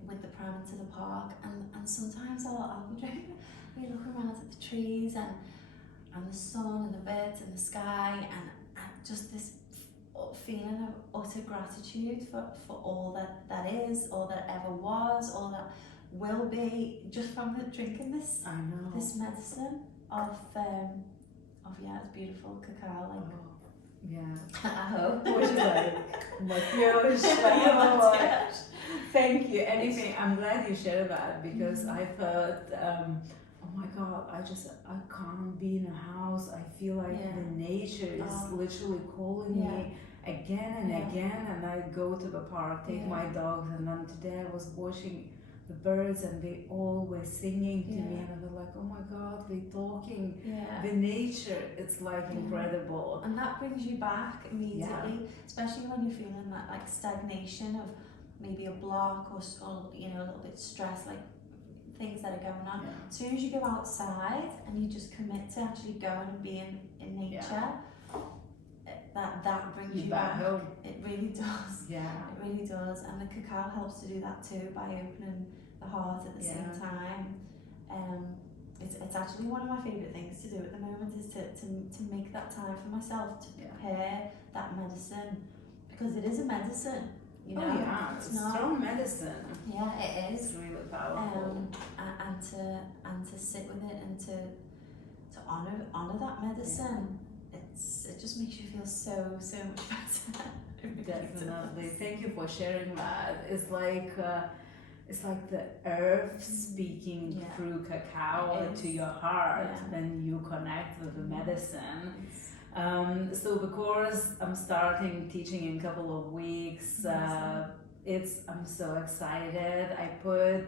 with the pram into the park, and sometimes I'll be drinking, we look around at the trees and the sun and the birds and the sky, and just this feeling of utter gratitude for all that is, all that ever was, all that will be, just from drinking this medicine of it's beautiful cacao, like I hope. Which is like, thank you. Anything, I'm glad you shared that, because I thought, oh my god, I can't be in a house. I feel like the nature is literally calling me again and again, and I go to the park, take my dogs, and then today I was watching the birds, and they all were singing to me, Yeah. and I was like, oh my God, we're talking. Yeah. The nature, it's like incredible. And that brings you back immediately, especially when you're feeling that like stagnation of maybe a block or you know, a little bit stressed, like things that are going on. Yeah. As soon as you go outside and you just commit to actually going and being in nature, that brings you back. Home. It really does. Yeah. It really does. And the cacao helps to do that too by opening the heart at the same time. It's actually one of my favourite things to do at the moment is to make that time for myself to prepare that medicine, because it is a medicine. You know, it's not strong medicine. Yeah, it is. It's really powerful. And to sit with it and to honor that medicine. It just makes you feel so much better. Definitely. Thank you for sharing that. It's like the earth speaking through cacao to your heart when you connect with the medicine. So the course I'm starting teaching in a couple of weeks. I'm so excited. I put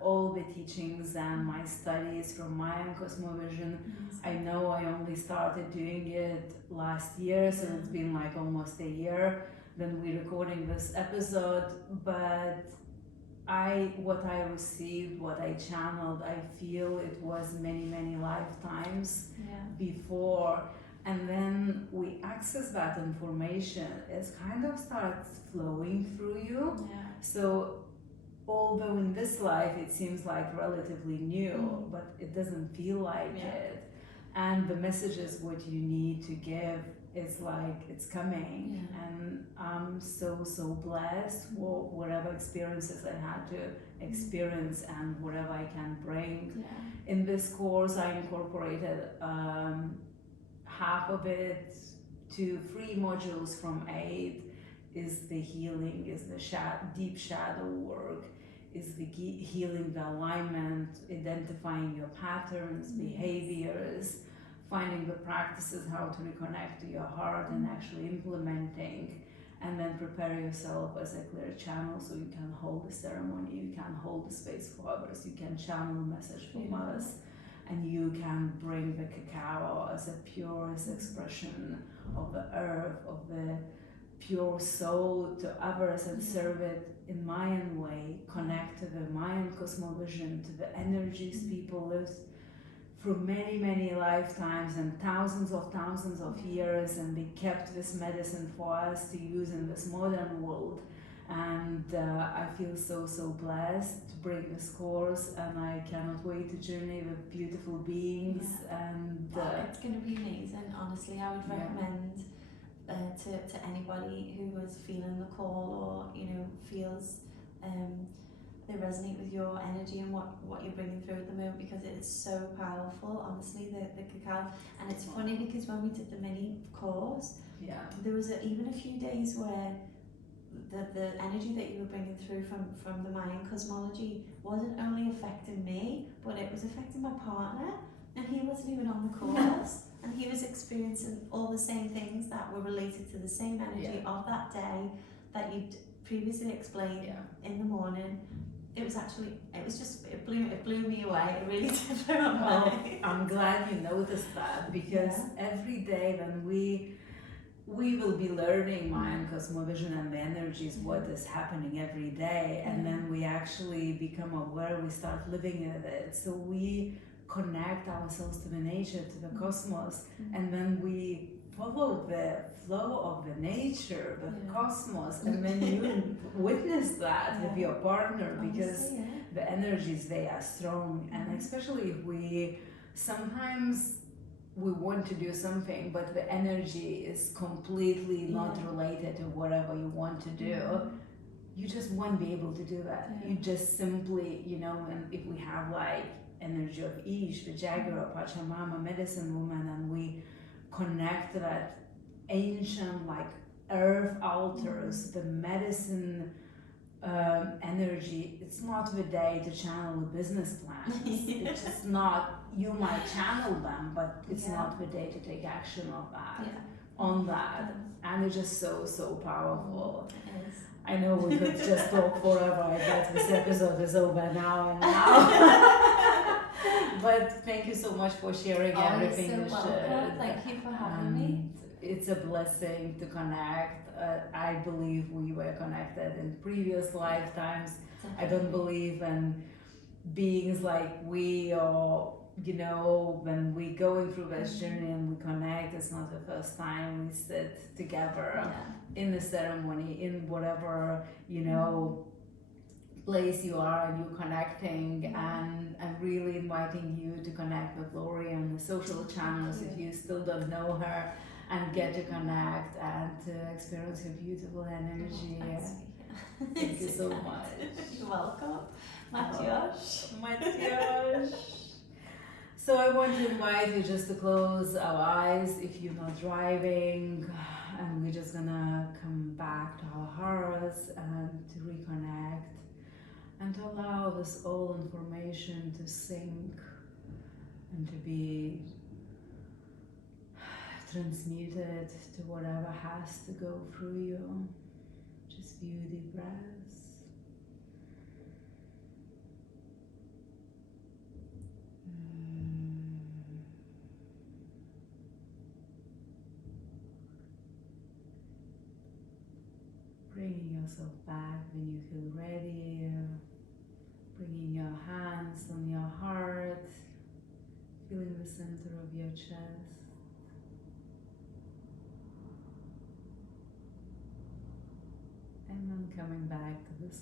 all the teachings and my studies from Mayan Cosmovision. I know I only started doing it last year, so it's been like almost a year when we're recording this episode, but what I received, what I channeled, I feel it was many lifetimes before. And then we access that information, it kind of starts flowing through you. So although in this life it seems like relatively new, but it doesn't feel like it. And the messages what you need to give, it's like it's coming. And I'm so blessed for whatever experiences I had to experience and whatever I can bring. In this course I incorporated half of it to 3 modules from 8 is the healing, is the deep shadow work, is the healing the alignment, identifying your patterns, behaviors, finding the practices how to reconnect to your heart and actually implementing, and then prepare yourself as a clear channel so you can hold the ceremony, you can hold the space for others, you can channel a message from others. And you can bring the cacao as a purest expression of the earth, of the pure soul to others and serve it in Mayan way, connect to the Mayan cosmovision, to the energies people live through many lifetimes and thousands of years, and they kept this medicine for us to use in this modern world. And I feel so blessed to bring this course, and I cannot wait to journey with beautiful beings. And it's going to be amazing. Honestly, I would recommend to anybody who is feeling the call, or feels they resonate with your energy and what you're bringing through at the moment, because it is so powerful. Honestly, the cacao. And it's funny because when we did the mini course, there was even a few days where the energy that you were bringing through from the Mayan cosmology wasn't only affecting me, but it was affecting my partner, and he wasn't even on the course, and he was experiencing all the same things that were related to the same energy of that day that you'd previously explained in the morning. It blew me away. It really did blow my mind. I'm glad you noticed that, because every day when we will be learning Mayan cosmovision and the energies, what is happening every day, and then we actually become aware, we start living in it, so we connect ourselves to the nature, to the cosmos, and then we follow the flow of the nature, the cosmos, and then you witness that with your partner, because the energies, they are strong. And especially if we sometimes we want to do something, but the energy is completely not related to whatever you want to do, you just won't be able to do that. You just simply, and if we have like energy of Ish, the Jaguar, Pachamama, medicine woman, and we connect to that ancient like earth altars, the medicine energy, it's not the day to channel a business plan. It's just not, you might channel them, but it's not the day to take action of that. on that, and it's just so powerful. It is. I know we could just talk forever. I bet this episode is over now and now. But thank you so much for sharing everything You're you so shared. welcome. Thank you for having me. It's a blessing to connect. I believe we were connected in previous lifetimes. I don't believe in beings like we, or when we going through this journey and we connect, it's not the first time we sit together in the ceremony, in whatever place you are, and you're connecting. And I'm really inviting you to connect with Laurie on the social channels if you still don't know her, and get to connect and to experience her beautiful energy. Thank you so much. You're welcome. Matiosh. So I want to invite you just to close our eyes if you're not driving, and we're just gonna come back to our hearts and to reconnect and to allow this all information to sink and to be transmuted to whatever has to go through you. Just few deep breaths. Bringing yourself back when you feel ready. Bringing your hands on your heart. Feeling the center of your chest. And then coming back to this